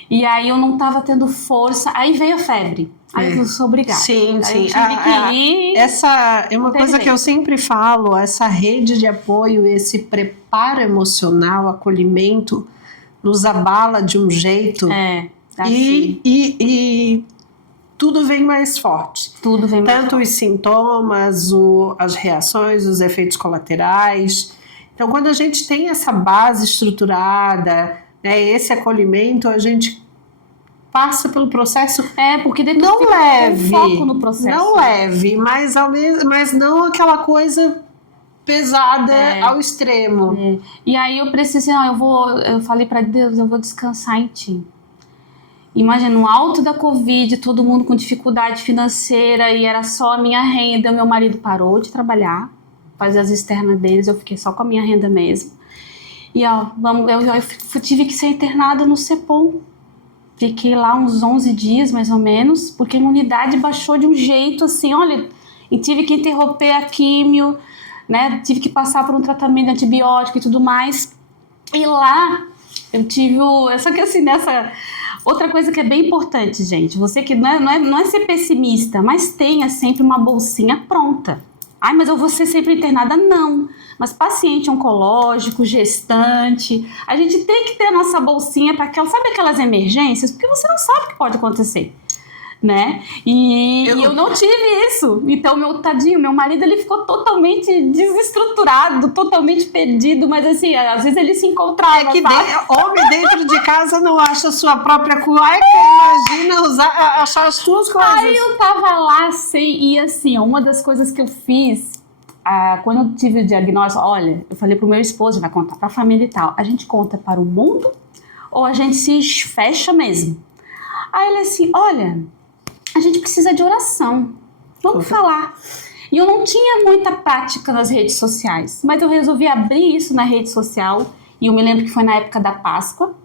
e aí eu não tava tendo força, aí veio a febre, aí eu sou obrigada. Sim, aí sim. Eu tive que ir, essa é uma coisa que eu sempre falo, essa rede de apoio, esse preparo emocional, acolhimento, nos abala de um jeito, assim. e tudo vem mais forte. Tudo vem mais Tanto forte. Os sintomas, as reações, os efeitos colaterais. Então, quando a gente tem essa base estruturada, né, esse acolhimento, a gente passa pelo processo. Porque depois não fica leve, com foco no processo. Não leve, mas não aquela coisa pesada ao extremo. E aí eu precisei, eu falei para Deus, eu vou descansar em ti. Imagina, no alto da Covid, todo mundo com dificuldade financeira e era só a minha renda. Meu marido parou de trabalhar, fazer as externas deles, eu fiquei só com a minha renda mesmo. E eu tive que ser internada no CEPOM. Fiquei lá uns 11 dias, mais ou menos, porque a imunidade baixou de um jeito assim, olha, e tive que interromper a químio, né? Tive que passar por um tratamento de antibiótico e tudo mais. E lá eu tive só que assim, outra coisa que é bem importante, gente, você que não é ser pessimista, mas tenha sempre uma bolsinha pronta. Ai, mas eu vou ser sempre internada? Não. Mas paciente oncológico, gestante, a gente tem que ter a nossa bolsinha para sabe aquelas emergências? Porque você não sabe o que pode acontecer, né? E eu não tive isso. Então, meu marido, ele ficou totalmente desestruturado, totalmente perdido, mas assim, às vezes ele se encontrava. Homem dentro de casa casa não acha a sua própria cueca, imagina achar as tuas coisas. Aí eu tava lá, e assim, uma das coisas que eu fiz, quando eu tive o diagnóstico, olha, eu falei pro meu esposo, vai contar pra família e tal, a gente conta para o mundo ou a gente se fecha mesmo? Aí ele assim, olha, a gente precisa de oração, vamos falar. E eu não tinha muita prática nas redes sociais, mas eu resolvi abrir isso na rede social, e eu me lembro que foi na época da Páscoa,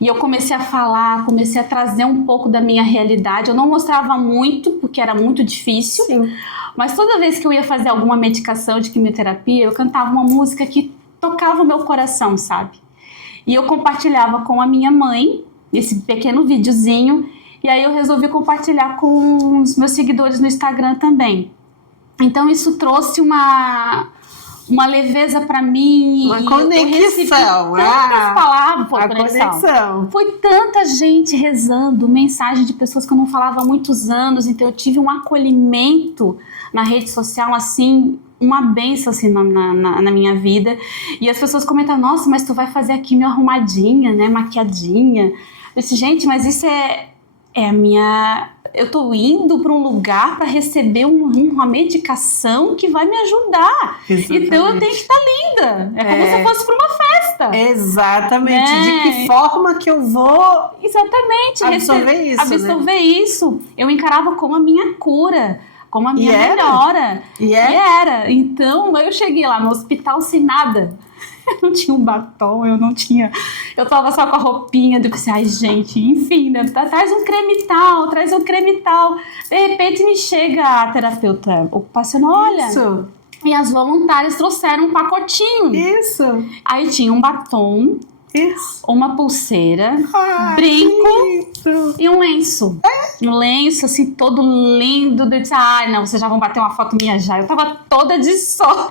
e eu comecei a falar, comecei a trazer um pouco da minha realidade. Eu não mostrava muito, porque era muito difícil, Sim. Mas toda vez que eu ia fazer alguma medicação de quimioterapia, eu cantava uma música que tocava o meu coração, sabe? E eu compartilhava com a minha mãe, esse pequeno videozinho, e aí eu resolvi compartilhar com os meus seguidores no Instagram também. Então isso trouxe uma leveza para mim. Uma conexão. Tantas palavras, a conexão. Foi tanta gente rezando, mensagem de pessoas que eu não falava há muitos anos. Então eu tive um acolhimento na rede social, assim, uma benção assim, na minha vida. E as pessoas comentam, nossa, mas tu vai fazer aqui meio arrumadinha, né, maquiadinha. Eu disse, gente, mas isso é a minha... Eu tô indo para um lugar para receber uma medicação que vai me ajudar. Exatamente. Então eu tenho que estar linda. É como se eu fosse para uma festa. Exatamente. Né? De que forma que eu vou absorver isso. Eu encarava como a minha cura, como a minha melhora. E era. Então eu cheguei lá no hospital sem nada. Eu não tinha um batom, eu tava só com a roupinha, eu pensei, ai gente, enfim, né? Traz um creme tal. De repente me chega a terapeuta ocupacional, olha. Isso. E as voluntárias trouxeram um pacotinho. Isso. Aí tinha um batom. Isso. Uma pulseira, brinco e um lenço. Um lenço, assim, todo lindo. Eu disse, não, vocês já vão bater uma foto minha já. Eu tava toda de sol.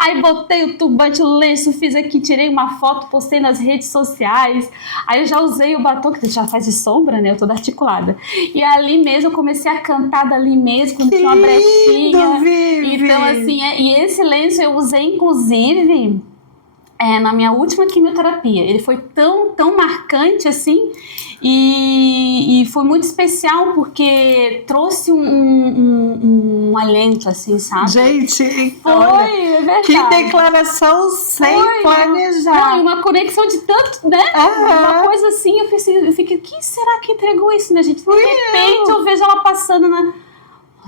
Aí botei o turbante, o lenço, fiz aqui, tirei uma foto, postei nas redes sociais. Aí eu já usei o batom, que já faz de sombra, né? Eu toda articulada. E ali mesmo eu comecei a cantar dali mesmo, quando tinha uma brechinha. Vivi. Então, assim, e esse lenço eu usei, inclusive... na minha última quimioterapia. Ele foi tão marcante assim e foi muito especial porque trouxe um alento assim, sabe? Gente, olha, é verdade. Que declaração sem planejar. Não, uma conexão de tanto, né? Uma coisa assim, eu fiquei, quem será que entregou isso, né, gente? De repente eu vejo ela passando na...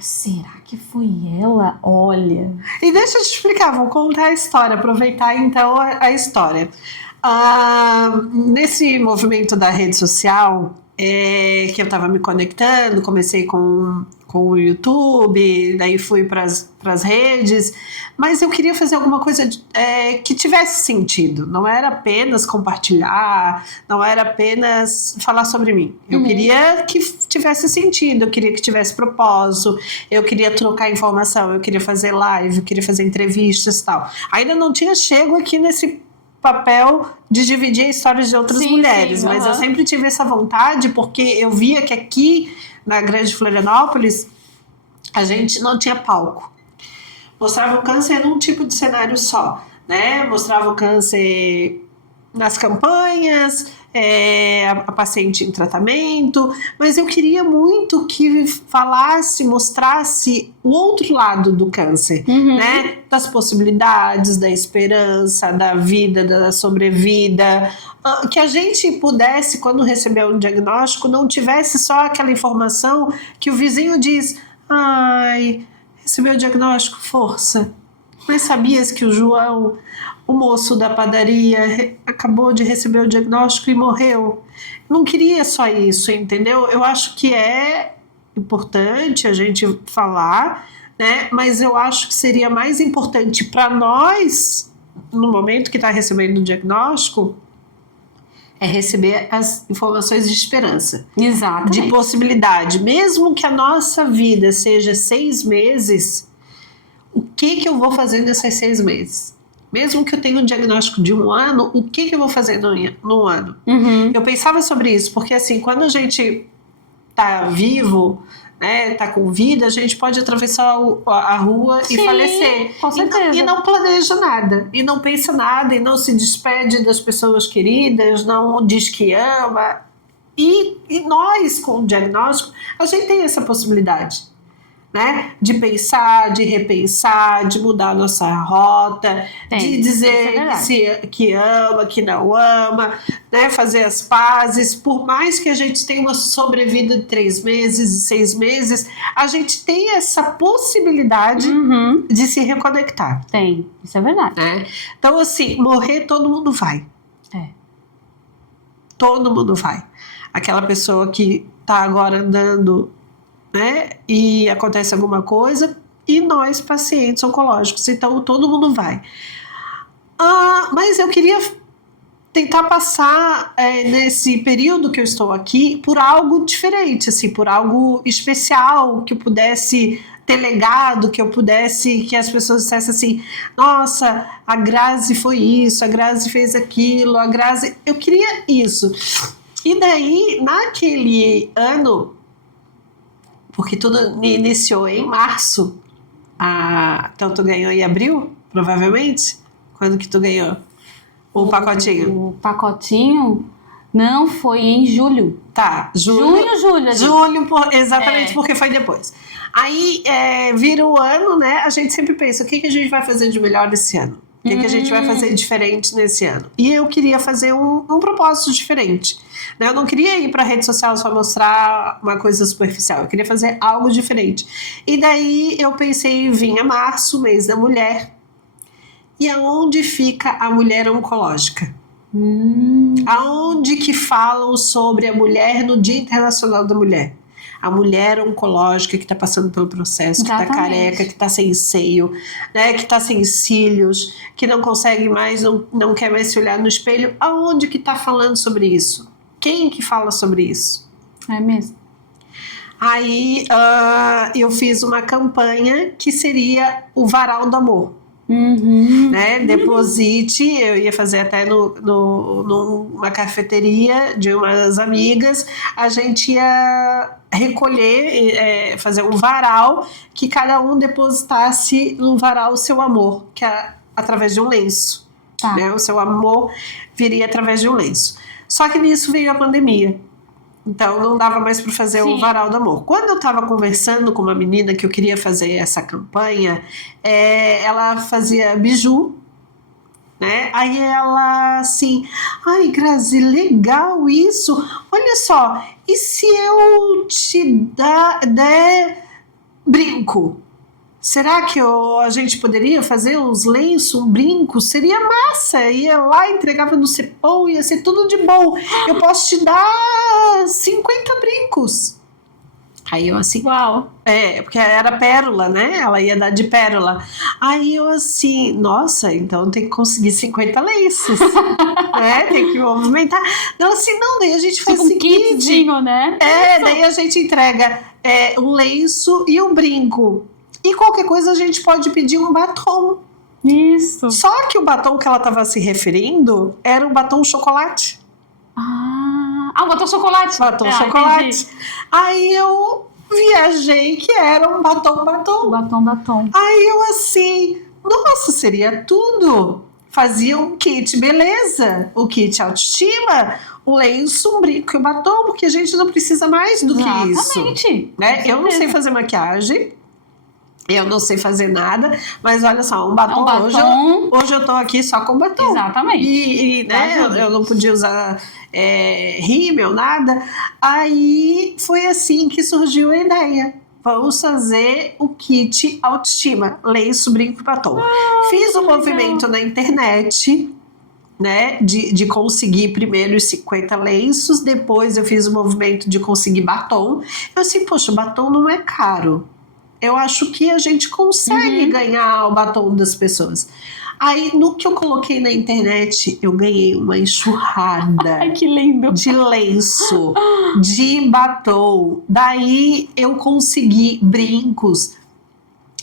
Será que foi ela? Olha. E deixa eu te explicar, vou contar a história, aproveitar então a história. Nesse movimento da rede social, que eu estava me conectando, comecei com o YouTube, daí fui para as redes, mas eu queria fazer alguma coisa que tivesse sentido, não era apenas compartilhar, não era apenas falar sobre mim. Eu queria que tivesse sentido, eu queria que tivesse propósito, eu queria trocar informação, eu queria fazer live, eu queria fazer entrevistas e tal. Ainda não tinha chego aqui nesse papel de dividir histórias de outras mulheres, mas eu sempre tive essa vontade porque eu via que aqui na Grande Florianópolis a gente não tinha palco. Mostrava o câncer num tipo de cenário só, né? Mostrava o câncer nas campanhas, a paciente em tratamento, mas eu queria muito que falasse, mostrasse o outro lado do câncer, né? Das possibilidades, da esperança, da vida, da sobrevida, que a gente pudesse, quando receber um diagnóstico, não tivesse só aquela informação que o vizinho diz, ai, recebeu o diagnóstico, força, mas sabias que o João, o moço da padaria, acabou de receber o diagnóstico e morreu? Não queria só isso, entendeu? Eu acho que é importante a gente falar, né? Mas eu acho que seria mais importante para nós, no momento que está recebendo o diagnóstico, é receber as informações de esperança. Exatamente. De possibilidade. Mesmo que a nossa vida seja 6 meses, o que eu vou fazer nesses 6 meses? Mesmo que eu tenha um diagnóstico de 1 ano, o que eu vou fazer no ano? Eu pensava sobre isso, porque assim, quando a gente tá vivo, né, tá com vida, a gente pode atravessar a rua e falecer. Com certeza. E não planeja nada, e não pensa nada, e não se despede das pessoas queridas, não diz que ama. E nós, com o diagnóstico, a gente tem essa possibilidade, né? De pensar, de repensar, de mudar a nossa rota, de dizer que ama, que não ama, né? Fazer as pazes. Por mais que a gente tenha uma sobrevida de 3 meses, 6 meses, a gente tem essa possibilidade de se reconectar. Tem, isso é verdade. Né? Então, assim, morrer todo mundo vai. Todo mundo vai. Aquela pessoa que está agora andando, né, e acontece alguma coisa, e nós, pacientes oncológicos, então todo mundo vai. Mas eu queria tentar passar nesse período que eu estou aqui por algo diferente, assim, por algo especial, que eu pudesse ter legado, que as pessoas dissessem assim, nossa, a Grazi foi isso, a Grazi fez aquilo, a Grazi... Eu queria isso. E daí, naquele ano, porque tudo iniciou em março, então tu ganhou em abril, provavelmente? Quando que tu ganhou o pacotinho? O pacotinho não foi em julho. Tá, julho. Exatamente, porque foi depois. Aí vira o ano, né? A gente sempre pensa, o que a gente vai fazer de melhor esse ano? O que a gente vai fazer diferente nesse ano? E eu queria fazer um propósito diferente. Né? Eu não queria ir para a rede social só mostrar uma coisa superficial. Eu queria fazer algo diferente. E daí eu pensei em vir a março, mês da mulher. E aonde fica a mulher oncológica? Aonde que falam sobre a mulher no Dia Internacional da Mulher? A mulher oncológica que está passando pelo processo, que está careca, que está sem seio, né, que está sem cílios, que não consegue mais, não quer mais se olhar no espelho. Aonde que está falando sobre isso? Quem que fala sobre isso? É mesmo. Aí eu fiz uma campanha que seria o Varal do Amor. Né? Deposite, eu ia fazer até numa cafeteria de umas amigas, a gente ia recolher, fazer um varal, que cada um depositasse no varal o seu amor, que é através de um lenço. Né? O seu amor viria através de um lenço. Só que nisso veio a pandemia. Então não dava mais para fazer o Varal do Amor. Quando eu estava conversando com uma menina que eu queria fazer essa campanha, ela fazia biju, né? Aí ela assim, ai Grazi, legal isso, olha só, e se eu te der brinco? Será que a gente poderia fazer uns lenços, um brinco? Seria massa, ia lá, entregava no cepão, ia ser tudo de bom. Eu posso te dar 50 brincos. Aí eu assim, uau. Porque era pérola, né? Ela ia dar de pérola. Aí eu assim, nossa, então tem que conseguir 50 lenços. Né? Tem que movimentar. Não, assim, não, daí a gente faz tipo um kitzinho, né? Daí a gente entrega um lenço e um brinco. E qualquer coisa a gente pode pedir um batom. Isso. Só que o batom que ela estava se referindo era um batom chocolate. Um batom chocolate. Batom chocolate. Entendi. Aí eu viajei que era um batom. Batom. Aí eu assim, nossa, seria tudo. Fazia um kit beleza, o kit autoestima, o lenço, um brinco e o batom, porque a gente não precisa mais do que isso. Exatamente. Né? Eu não sei fazer maquiagem. Eu não sei fazer nada, mas olha só, um batom. Hoje eu tô aqui só com batom. Exatamente. E né, eu não podia usar rímel, nada. Aí foi assim que surgiu a ideia. Vamos fazer o kit autoestima, lenço, brinco e batom. Fiz um movimento na internet, né, de conseguir primeiro os 50 lenços, depois eu fiz o movimento de conseguir batom. Eu assim, poxa, o batom não é caro. Eu acho que a gente consegue ganhar o batom das pessoas. Aí, no que eu coloquei na internet, eu ganhei uma enxurrada. Ai, que lindo. De lenço, de batom. Daí, eu consegui brincos,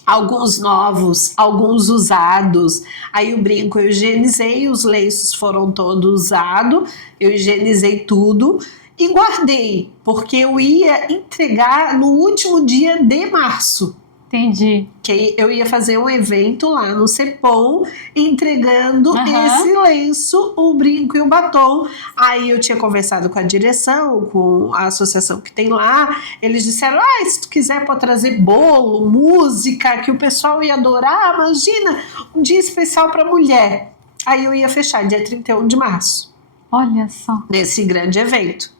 alguns novos, alguns usados. Aí, o brinco eu higienizei, os lenços foram todos usados, eu higienizei tudo. e guardei, porque eu ia entregar no último dia de março. Entendi. Que eu ia fazer um evento lá no Cepom, entregando esse lenço, o brinco e o batom. Aí eu tinha conversado com a direção, com a associação que tem lá. Eles disseram, se tu quiser pode trazer bolo, música, que o pessoal ia adorar. Imagina, um dia especial para mulher. Aí eu ia fechar dia 31 de março. Olha só. Nesse grande evento.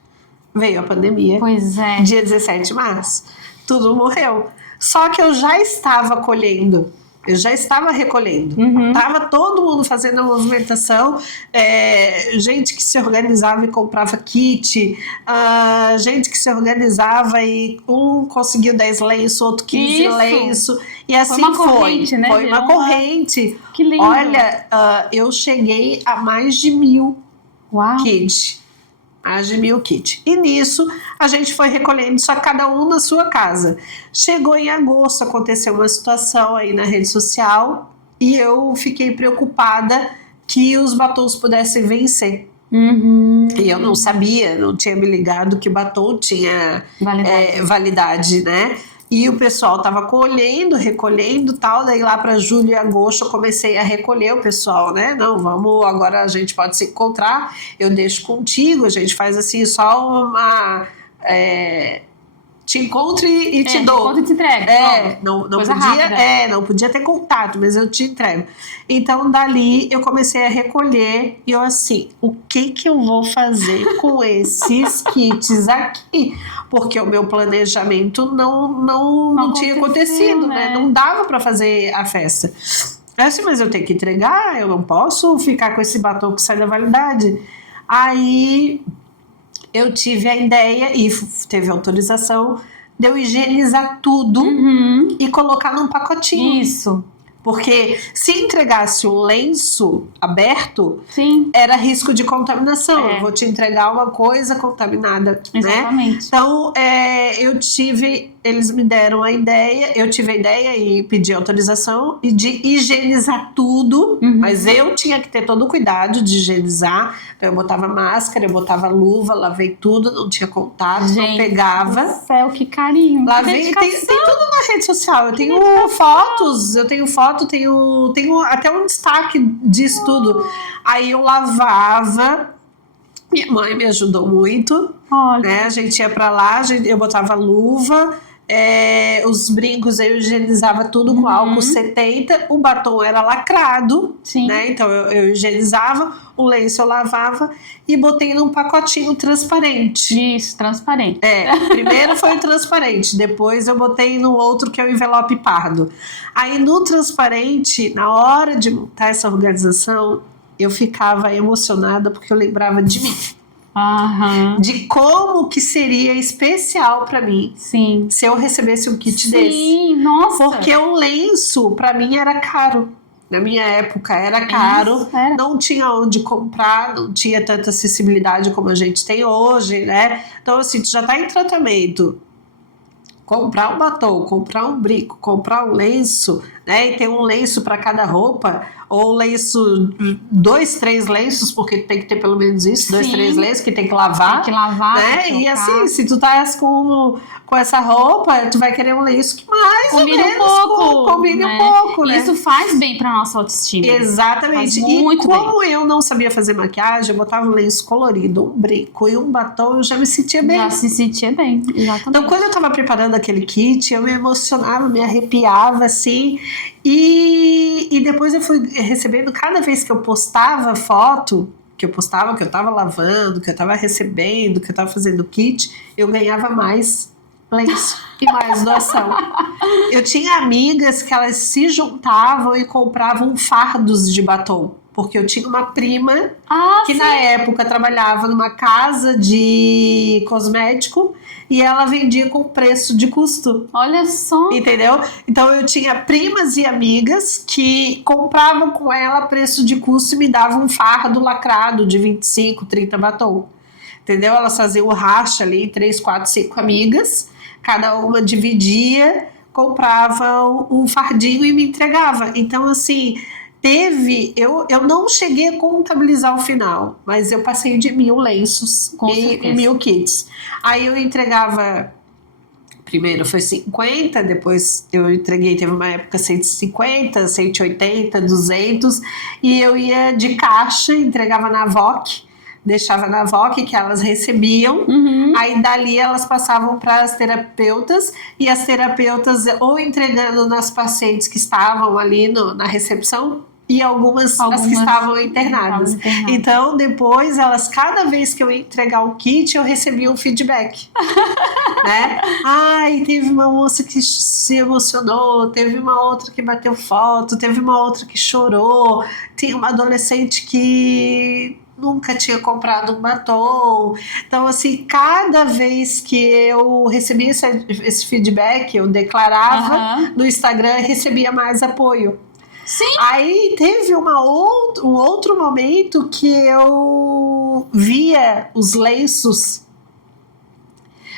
Veio a pandemia. Pois é. Dia 17 de março. Tudo morreu. Só que eu já estava colhendo, eu já estava recolhendo. Tava todo mundo fazendo a movimentação, gente que se organizava e comprava kit, gente que se organizava e um conseguiu 10 lenços, outro 15 lenços. E assim foi. Uma corrente, né? Foi uma corrente. Que lindo. Olha, eu cheguei a mais de 1.000 kits. Mais de 1.000 kits. E nisso a gente foi recolhendo, só cada um na sua casa. Chegou em agosto, aconteceu uma situação aí na rede social e eu fiquei preocupada que os batons pudessem vencer. E eu não sabia, não tinha me ligado que o batom tinha validade, né? E o pessoal tava colhendo, recolhendo tal, daí lá para julho e agosto eu comecei a recolher o pessoal, né? Não, vamos, agora a gente pode se encontrar, eu deixo contigo, a gente faz assim só uma... te encontro e te dou. Te encontro e te entrego. Não podia ter contato, mas eu te entrego. Então, dali, eu comecei a recolher e eu assim, o que eu vou fazer com esses kits aqui? Porque o meu planejamento não tinha acontecido, né? Não dava para fazer a festa. Eu assim, mas eu tenho que entregar, eu não posso ficar com esse batom que sai da validade. Aí... eu tive a ideia e teve autorização de eu higienizar tudo e colocar num pacotinho. Isso. Porque se entregasse um lenço aberto, sim, era risco de contaminação. Eu vou te entregar uma coisa contaminada, exatamente, né? Então, eles me deram a ideia, eu tive a ideia e pedi autorização de higienizar tudo, mas eu tinha que ter todo o cuidado de higienizar. Então, eu botava máscara, eu botava luva, lavei tudo, não tinha contato, não pegava. Meu céu, que carinho. Lavei, tem tudo na rede social. Eu tenho fotos, tenho até um destaque disso tudo. Aí eu lavava, minha mãe me ajudou muito, né? A gente ia pra lá, eu botava luva, os brincos eu higienizava tudo com álcool 70, o batom era lacrado, né? Então eu higienizava, o lenço eu lavava e botei num pacotinho transparente. Isso, transparente. Primeiro foi transparente, depois eu botei no outro que é o envelope pardo. Aí no transparente, na hora de montar essa organização, eu ficava emocionada porque eu lembrava de mim. De como que seria especial pra mim se eu recebesse um kit desse. Nossa. Porque um lenço pra mim era caro. Na minha época era caro, não tinha onde comprar, não tinha tanta acessibilidade como a gente tem hoje, né? Então assim, tu já tá em tratamento, comprar um batom, comprar um brinco, comprar um lenço, né? E ter um lenço para cada roupa, ou lenço, 2, 3 lenços, porque tem que ter pelo menos isso, 2, 3 lenços que tem que lavar. Tem que lavar, né? E assim, se tu tá com essa roupa, tu vai querer um lenço que mais combina ou menos combine um pouco, né? Isso faz bem pra nossa autoestima. Exatamente. E como eu não sabia fazer maquiagem, eu botava um lenço colorido, um brinco e um batom, eu já me sentia bem. Já se sentia bem, exatamente. Então, quando eu tava preparando aquele kit, eu me emocionava, me arrepiava, assim. E depois eu fui recebendo, cada vez que eu postava foto, que eu tava lavando, que eu tava recebendo, que eu tava fazendo kit, eu ganhava mais lenço e mais doação. Eu tinha amigas que elas se juntavam e compravam fardos de batom. Porque eu tinha uma prima que na época trabalhava numa casa de cosmético e ela vendia com preço de custo. Olha só. Entendeu? Então eu tinha primas e amigas que compravam com ela preço de custo e me davam um fardo lacrado de 25, 30 batom. Entendeu? Elas faziam o racha ali, 3, 4, 5 amigas, cada uma dividia, comprava um fardinho e me entregava. Então assim... eu não cheguei a contabilizar o final, mas eu passei de 1.000 lenços e 1.000 kits. Aí eu entregava, primeiro foi 50, depois eu entreguei, teve uma época 150, 180, 200, e eu ia de caixa, entregava na VOC, deixava na VOC que elas recebiam, aí dali elas passavam para as terapeutas, e as terapeutas ou entregando nas pacientes que estavam ali na recepção, e algumas as que estavam internadas. Então depois elas, cada vez que eu ia entregar o kit, eu recebia um feedback. Né? Ai, teve uma moça que se emocionou, teve uma outra que bateu foto, teve uma outra que chorou, tem uma adolescente que nunca tinha comprado um batom. Então, assim, cada vez que eu recebia esse feedback, eu declarava no Instagram, recebia mais apoio. Sim. Aí teve um outro momento que eu via os lenços,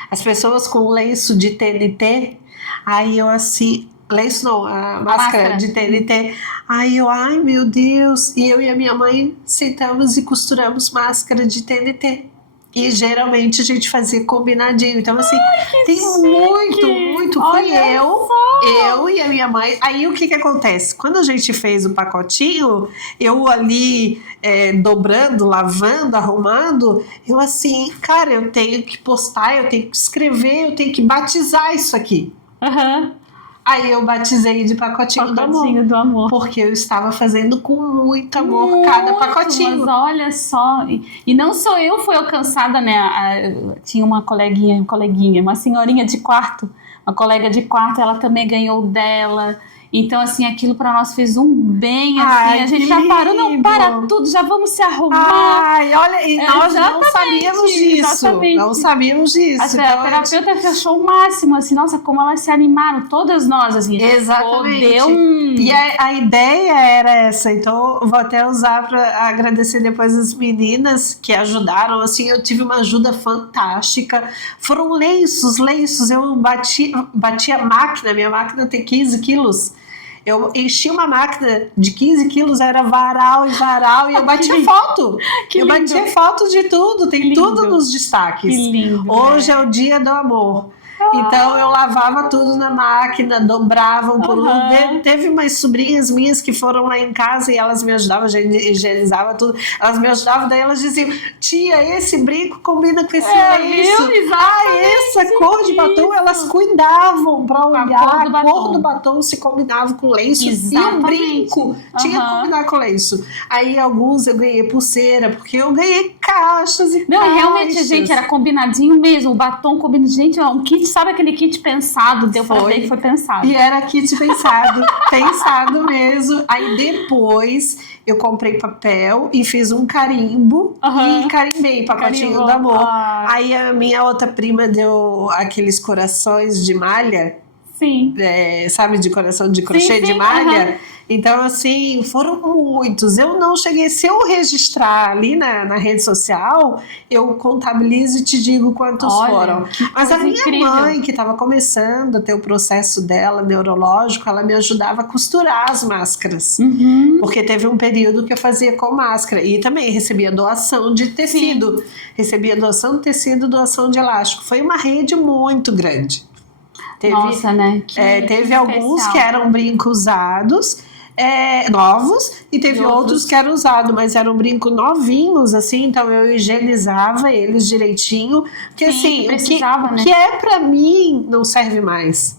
as pessoas com lenço de TNT, aí eu assim, lenço não, a máscara de TNT, aí eu, ai meu Deus, e eu e a minha mãe sentamos e costuramos máscara de TNT. E geralmente a gente fazia combinadinho. Então, assim, tem muito. Fui eu e a minha mãe. Aí o que acontece? Quando a gente fez o pacotinho, eu ali dobrando, lavando, arrumando, eu assim, cara, eu tenho que postar, eu tenho que escrever, eu tenho que batizar isso aqui. Aí eu batizei de pacotinho do amor. Porque eu estava fazendo com muito amor cada pacotinho. Mas olha só, e não só eu fui alcançada, né? Tinha uma coleguinha, uma senhorinha de quarto, uma colega de quarto, ela também ganhou dela. Então, assim, aquilo pra nós fez um bem, assim, a gente já parou, não, para tudo, já vamos se arrumar. Ai, olha, e nós não sabíamos disso. Não sabíamos disso. A terapeuta achou o máximo, assim, nossa, como elas se animaram, todas nós, assim. Exatamente. E a ideia era essa, então vou até usar para agradecer depois as meninas que ajudaram, assim, eu tive uma ajuda fantástica. Foram lenços, eu bati a máquina, minha máquina tem 15 quilos. Eu enchi uma máquina de 15 quilos, era varal, e eu batia foto. Eu batia foto de tudo, tem tudo nos destaques. Que lindo, hoje é o dia do amor. Então eu lavava tudo na máquina, dobravam por um. Teve umas sobrinhas minhas que foram lá em casa e elas me ajudavam, higienizava tudo. Elas me ajudavam, daí elas diziam: tia, esse brinco combina com esse lenço. Essa cor de batom, elas cuidavam pra olhar. A cor do batom se combinava com o lenço. Exatamente. E o brinco tinha que combinar com o lenço. Aí alguns eu ganhei pulseira, porque eu ganhei caixas e caixas. Realmente, gente, era combinadinho mesmo. O batom combinado. Gente, um kit, sabe aquele kit pensado? Deu pra ver que foi pensado. E era kit pensado, pensado mesmo. Aí depois eu comprei papel e fiz um carimbo e carimbei, pacotinho do amor. Aí a minha outra prima deu aqueles corações de malha. Sim. Sabe, de coração de crochê de malha? Então, assim, foram muitos. Eu não cheguei, se eu registrar ali na rede social, eu contabilizo e te digo quantos foram. Mas a minha mãe, que estava começando a ter o processo dela, neurológico, ela me ajudava a costurar as máscaras. Porque teve um período que eu fazia com máscara. E também recebia doação de tecido. Sim. Recebia doação de tecido, doação de elástico. Foi uma rede muito grande. Nossa, né? Teve alguns que eram brincos usados, novos, e teve outros que eram usados, mas eram brincos novinhos, assim, então eu higienizava eles direitinho, porque assim, o que é pra mim não serve mais.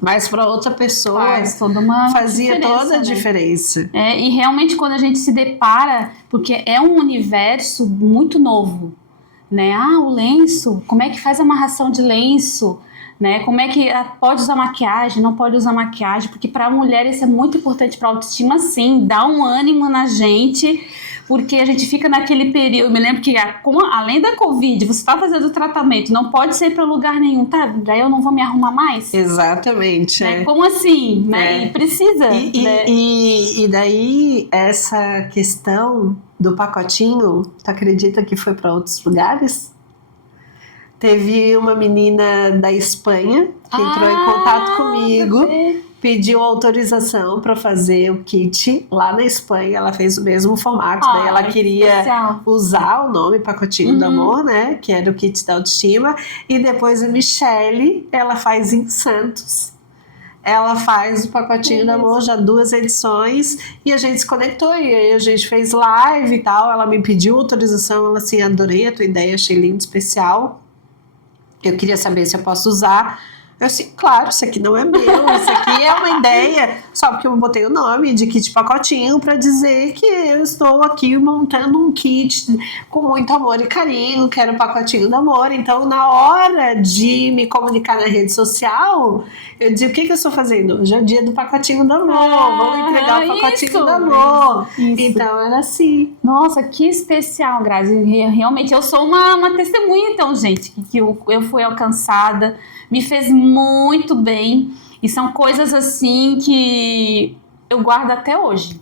Mas para outra pessoa fazia toda a diferença. E realmente quando a gente se depara, porque é um universo muito novo, né? O lenço, como é que faz a amarração de lenço? Né? Como é que pode usar maquiagem, não pode usar maquiagem, porque para a mulher isso é muito importante para a autoestima, sim, dá um ânimo na gente, porque a gente fica naquele período. Eu me lembro que além da Covid, você está fazendo o tratamento, não pode ser para lugar nenhum, tá? Daí eu não vou me arrumar mais. Exatamente. Né? Como assim? Né? E precisa. E daí essa questão do pacotinho, tu acredita que foi para outros lugares? Teve uma menina da Espanha que entrou em contato comigo pediu autorização para fazer o kit lá na Espanha. Ela fez o mesmo formato, daí ela queria especial. usar o nome Pacotinho do Amor, né? Que era o kit da autoestima. E depois a Michelle, ela faz em Santos. Ela faz o Pacotinho do Amor, já 2 edições, e a gente se conectou, e aí a gente fez live e tal. Ela me pediu autorização, ela assim, adorei a tua ideia, achei lindo, especial. Eu queria saber se eu posso usar. Eu assim, claro, isso aqui não é meu, isso aqui é uma ideia, só porque eu botei o nome de kit pacotinho para dizer que eu estou aqui montando um kit com muito amor e carinho, quero o pacotinho do amor. Então, na hora de me comunicar na rede social, eu disse, o que eu estou fazendo? Hoje é o dia do pacotinho do amor, vamos entregar o pacotinho do amor. Isso. Então, era assim. Nossa, que especial, Grazi. Realmente, eu sou uma testemunha, então, gente, que eu fui alcançada, me fez muito bem, e são coisas assim que eu guardo até hoje.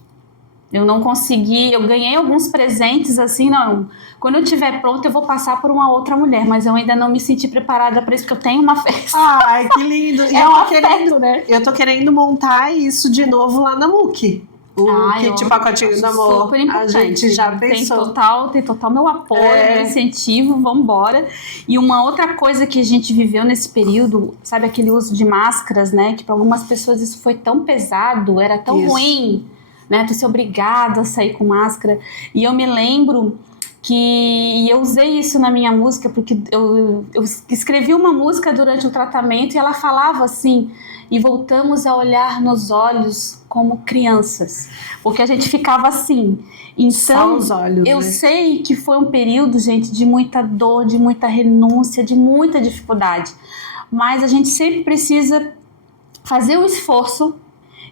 Eu não consegui, eu ganhei alguns presentes assim, não. Quando eu estiver pronta, eu vou passar por uma outra mulher, mas eu ainda não me senti preparada para isso, porque eu tenho uma festa. Ai, que lindo! E É um afeto, né? Eu tô querendo montar isso de novo lá na MUC. O kit pacotinho do amor. Super importante. A gente já pensou. Tem total meu apoio, meu incentivo, vambora. E uma outra coisa que a gente viveu nesse período, sabe, aquele uso de máscaras, né? Que para algumas pessoas isso foi tão pesado, era tão ruim, né? Tu ser obrigado a sair com máscara. E eu me lembro que eu usei isso na minha música, porque eu escrevi uma música durante o tratamento e ela falava assim: e voltamos a olhar nos olhos como crianças, porque a gente ficava assim. Então, só os olhos, eu né? sei que foi um período, gente, de muita dor, de muita renúncia, de muita dificuldade, mas a gente sempre precisa fazer o esforço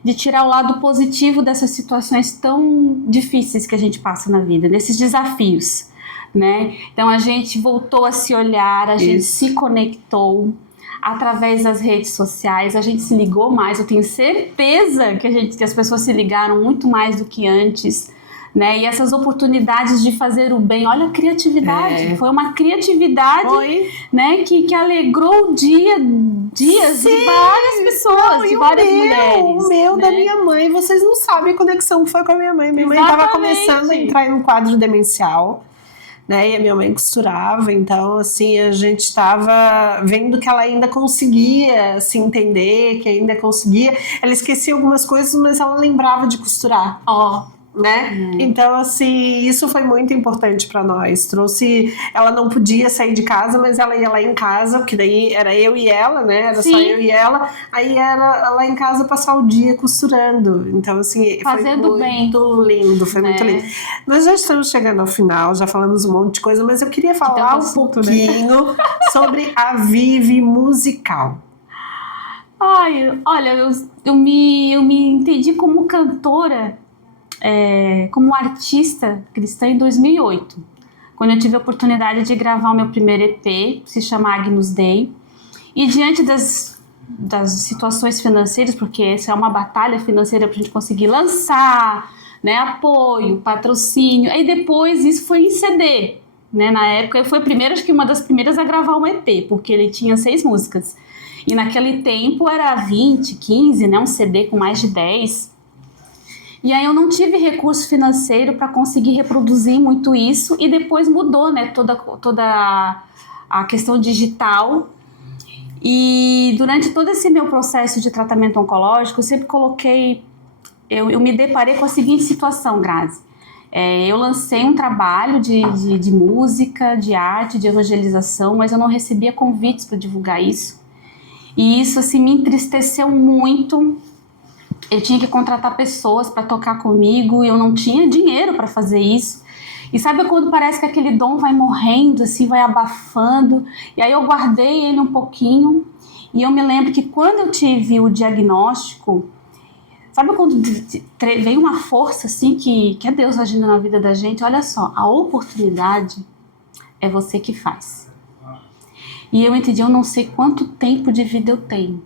de tirar o lado positivo dessas situações tão difíceis que a gente passa na vida, desses desafios, né? Então a gente voltou a se olhar, a gente se conectou através das redes sociais, a gente se ligou mais. Eu tenho certeza que as pessoas se ligaram muito mais do que antes, né? E essas oportunidades de fazer o bem, olha a criatividade, foi uma criatividade, né, que alegrou dias de várias pessoas, de várias mulheres. O meu, né? da minha mãe, vocês não sabem a conexão que foi com a minha mãe. Minha mãe estava começando a entrar em um quadro demencial, né? E a minha mãe costurava, então assim, a gente estava vendo que ela ainda conseguia se entender, que ainda conseguia. Ela esquecia algumas coisas, mas ela lembrava de costurar. Né? Então, assim, isso foi muito importante para nós. Ela não podia sair de casa, mas ela ia lá em casa, porque daí era eu e ela, né? Era só eu e ela. Aí era lá em casa passar o dia costurando. Então, assim, fazendo foi muito lindo, foi muito lindo. Nós já estamos chegando ao final, já falamos um monte de coisa, mas eu queria falar um pouquinho sobre a Vivi musical. Ai, olha, eu me entendi como cantora, como artista cristã em 2008, quando eu tive a oportunidade de gravar o meu primeiro EP, se chama Agnus Dei, e diante das situações financeiras, porque essa é uma batalha financeira para a gente conseguir lançar, né, apoio, patrocínio, aí depois isso foi em CD, né, na época eu fui acho que uma das primeiras a gravar um EP, porque ele tinha 6 músicas, e naquele tempo era 20, 15, né, um CD com mais de 10. E aí eu não tive recurso financeiro para conseguir reproduzir muito isso, e depois mudou, né, toda a questão digital. E durante todo esse meu processo de tratamento oncológico, eu sempre eu me deparei com a seguinte situação, Grazi. Eu lancei um trabalho de música, de arte, de evangelização, mas eu não recebia convites para divulgar isso. E isso assim, me entristeceu muito. Eu tinha que contratar pessoas para tocar comigo e eu não tinha dinheiro para fazer isso. E sabe quando parece que aquele dom vai morrendo, assim, vai abafando? E aí eu guardei ele um pouquinho e eu me lembro que quando eu tive o diagnóstico, sabe quando veio uma força assim que é Deus agindo na vida da gente? Olha só, a oportunidade é você que faz. E eu entendi, eu não sei quanto tempo de vida eu tenho,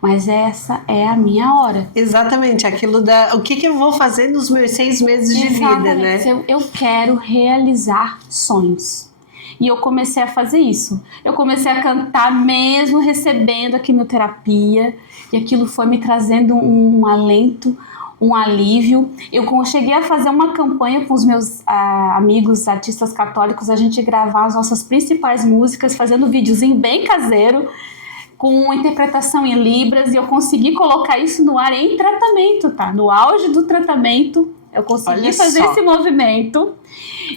mas essa é a minha hora. Exatamente, aquilo o que eu vou fazer nos meus 6 meses de vida, né? Eu quero realizar sonhos. E eu comecei a fazer isso. Eu comecei a cantar mesmo recebendo a quimioterapia, e aquilo foi me trazendo um alento, um alívio. Eu cheguei a fazer uma campanha com os meus amigos artistas católicos, a gente gravar as nossas principais músicas, fazendo um videozinho bem caseiro, com interpretação em Libras, e eu consegui colocar isso no ar em tratamento, tá? No auge do tratamento, eu consegui fazer esse movimento.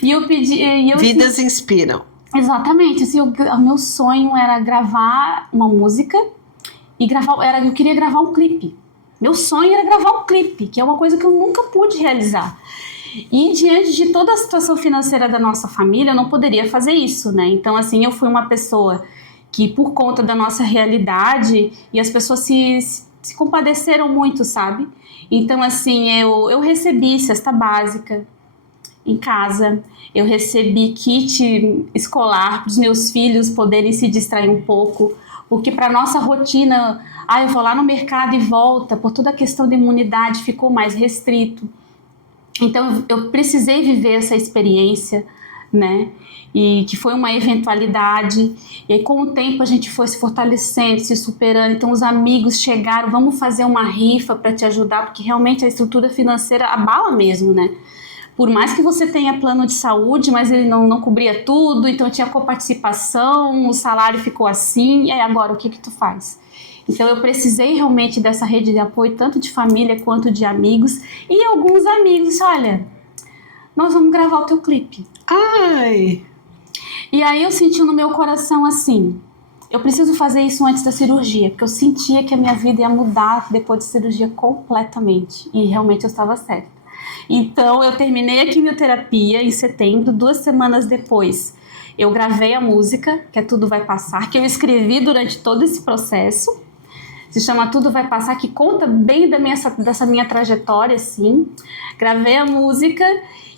E eu pedi... Vidas inspiram. Exatamente. Assim, o meu sonho era gravar uma música e eu queria gravar um clipe. Meu sonho era gravar um clipe, que é uma coisa que eu nunca pude realizar. E diante de toda a situação financeira da nossa família, eu não poderia fazer isso, né? Então, assim, eu fui uma pessoa que, por conta da nossa realidade, e as pessoas se compadeceram muito, sabe? Então, assim, eu recebi cesta básica em casa, eu recebi kit escolar para os meus filhos poderem se distrair um pouco, porque para nossa rotina, eu vou lá no mercado e volta, por toda a questão da imunidade ficou mais restrito. Então, eu precisei viver essa experiência, né? E que foi uma eventualidade, e aí com o tempo a gente foi se fortalecendo, se superando. Então os amigos chegaram, vamos fazer uma rifa para te ajudar, porque realmente a estrutura financeira abala mesmo, né? Por mais que você tenha plano de saúde, mas ele não cobria tudo, então tinha coparticipação, o salário ficou assim, e aí agora o que tu faz? Então eu precisei realmente dessa rede de apoio, tanto de família quanto de amigos, e alguns amigos disseram, olha, nós vamos gravar o teu clipe. Ai! E aí eu senti no meu coração assim, eu preciso fazer isso antes da cirurgia, porque eu sentia que a minha vida ia mudar depois da cirurgia completamente, e realmente eu estava certa. Então eu terminei a quimioterapia em setembro, 2 semanas depois eu gravei a música, que é Tudo Vai Passar, que eu escrevi durante todo esse processo, se chama Tudo Vai Passar, que conta bem dessa minha trajetória, assim. Gravei a música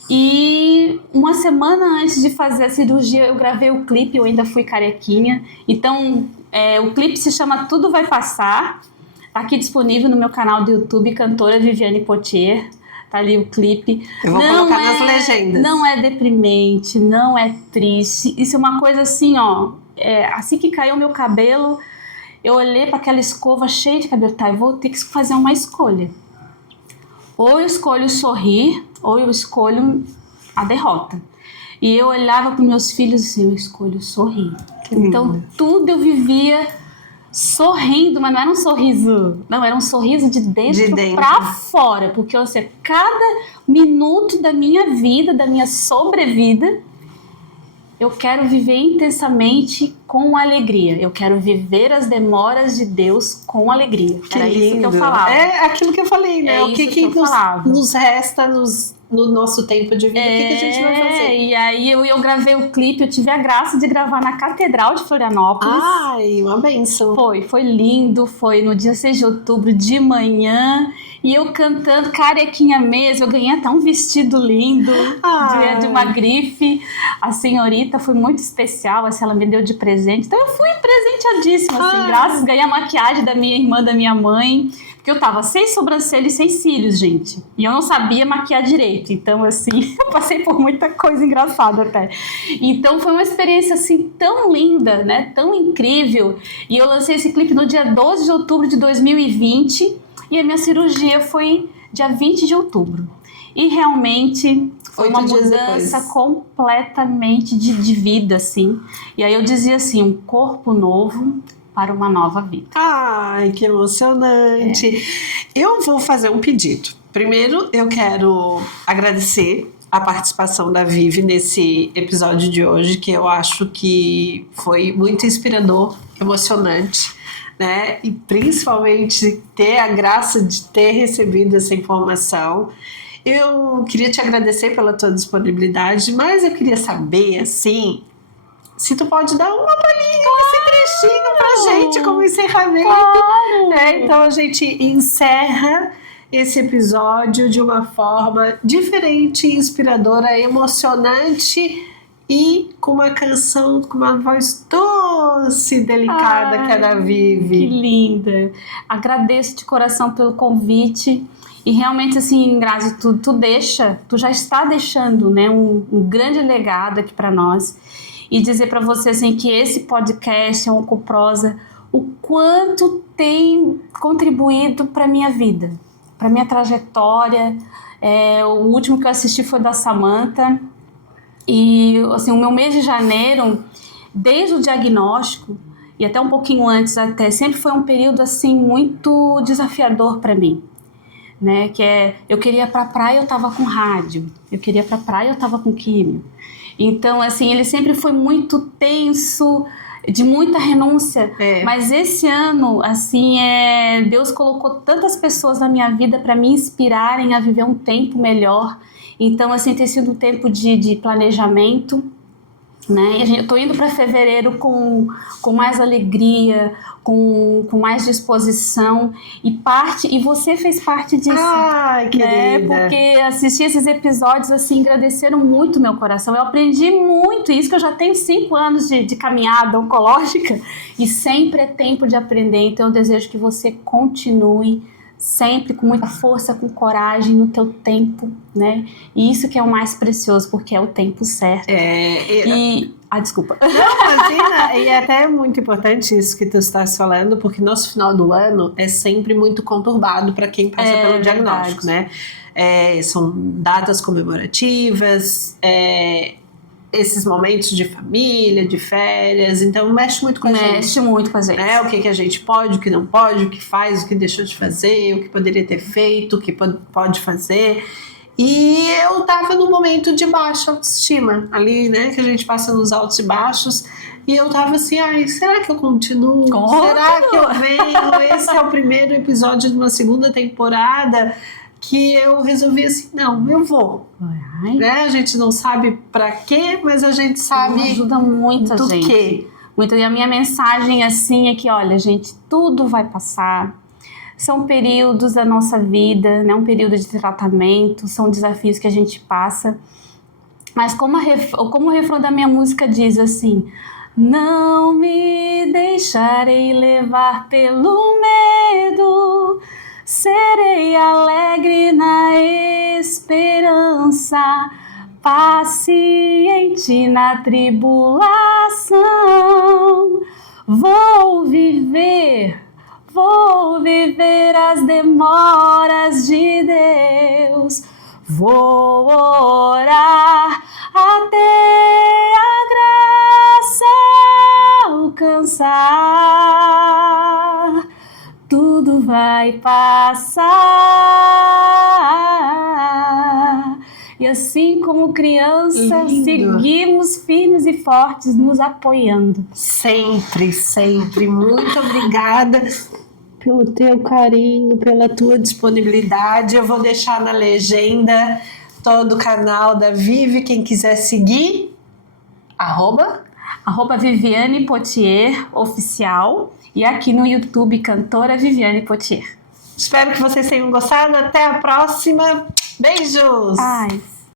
e uma semana antes de fazer a cirurgia eu gravei o clipe, eu ainda fui carequinha. Então o clipe se chama Tudo Vai Passar, tá aqui disponível no meu canal do YouTube, cantora Viviane Potier, tá ali o clipe. Eu vou colocar nas legendas. Não é deprimente, não é triste, isso é uma coisa assim, ó, assim que caiu o meu cabelo, eu olhei para aquela escova cheia de cabelo, eu vou ter que fazer uma escolha. Ou eu escolho sorrir, ou eu escolho a derrota. E eu olhava para meus filhos e assim, eu escolho sorrir. Então tudo eu vivia sorrindo, mas não era um sorriso, não, era um sorriso de dentro para fora, porque cada minuto da minha vida, da minha sobrevida, eu quero viver intensamente com alegria. Eu quero viver as demoras de Deus com alegria. Era isso que eu falava. É aquilo que eu falei, né? O que nos resta no nosso tempo de vida, o que a gente vai fazer? E aí eu gravei o clipe, eu tive a graça de gravar na Catedral de Florianópolis. Ai, uma bênção. Foi lindo, foi no dia 6 de outubro de manhã. E eu cantando carequinha mesmo, eu ganhei até um vestido lindo de uma grife. A senhorita foi muito especial, assim, ela me deu de presente. Então eu fui presenteadíssima, assim, graças, ganhei a maquiagem da minha irmã, da minha mãe. Porque eu tava sem sobrancelha e sem cílios, gente. E eu não sabia maquiar direito. Então, assim, eu passei por muita coisa engraçada até. Então, foi uma experiência, assim, tão linda, né? Tão incrível. E eu lancei esse clipe no dia 12 de outubro de 2020. E a minha cirurgia foi dia 20 de outubro. E realmente foi uma mudança completamente de vida, assim. E aí eu dizia assim, um corpo novo para uma nova vida. Ai, que emocionante. Eu vou fazer um pedido. Primeiro, eu quero agradecer a participação da Vivi nesse episódio de hoje, que eu acho que foi muito inspirador, emocionante, né? E principalmente ter a graça de ter recebido essa informação. Eu queria te agradecer pela tua disponibilidade, mas eu queria saber, assim, se tu pode dar uma palhinha, esse trechinho pra gente como encerramento. Claro. Né? Então a gente encerra esse episódio de uma forma diferente, inspiradora, emocionante e com uma canção com uma voz doce e delicada que ela vive. Que linda! Agradeço de coração pelo convite. E realmente, assim, Grazi, tu já está deixando, né, um grande legado aqui para nós. e dizer para você assim que esse podcast, a Oncoprosa, o quanto tem contribuído para minha vida, para minha trajetória. O último que eu assisti foi da Samantha, e assim, o meu mês de janeiro, desde o diagnóstico e até um pouquinho antes até, sempre foi um período assim muito desafiador para mim, né? Eu queria ir pra praia, eu tava com rádio, eu queria ir pra praia, eu tava com químio. Então, assim, ele sempre foi muito tenso, de muita renúncia. Mas esse ano, assim, Deus colocou tantas pessoas na minha vida para me inspirarem a viver um tempo melhor. Então, assim, tem sido um tempo de planejamento, né? E eu tô indo para fevereiro com mais alegria, com mais disposição, e você fez parte disso. Ai, querida. Porque assistir esses episódios assim engrandeceram muito meu coração. Eu aprendi muito, isso que eu já tenho 5 anos de caminhada oncológica, e sempre é tempo de aprender. Então eu desejo que você continue sempre com muita força, com coragem, no teu tempo, né? E isso que é o mais precioso, porque é o tempo certo. Desculpa. Não, imagina, e é até muito importante isso que tu estás falando, porque nosso final do ano é sempre muito conturbado para quem passa pelo diagnóstico, né? São datas comemorativas, esses momentos de família, de férias, então mexe muito com a gente. Mexe muito com a gente. O que a gente pode, o que não pode, o que faz, o que deixou de fazer, o que poderia ter feito, o que pode fazer. E eu tava num momento de baixa autoestima, ali, né, que a gente passa nos altos e baixos, e eu tava assim, será que eu continuo? Será que eu venho? Esse é o primeiro episódio de uma segunda temporada, que eu resolvi assim, não, eu vou. Né? A gente não sabe pra quê, mas a gente sabe ajuda muito do gente. Quê. Muito. E a minha mensagem assim é que, olha, gente, tudo vai passar. São períodos da nossa vida, né? Um período de tratamento, são desafios que a gente passa. Mas como o refrão da minha música diz assim, não me deixarei levar pelo medo, serei alegre na esperança, paciente na tribulação. Vou viver as demoras de Deus. Vou orar até a graça alcançar. Tudo vai passar. E assim como criança, seguimos firmes e fortes, nos apoiando. Sempre, sempre. Muito obrigada pelo teu carinho, pela tua disponibilidade. Eu vou deixar na legenda todo o canal da Vivi, quem quiser seguir. @ Viviane Potier Oficial, e aqui no YouTube, cantora Viviane Potier. Espero que vocês tenham gostado. Até a próxima. Beijos! Paz!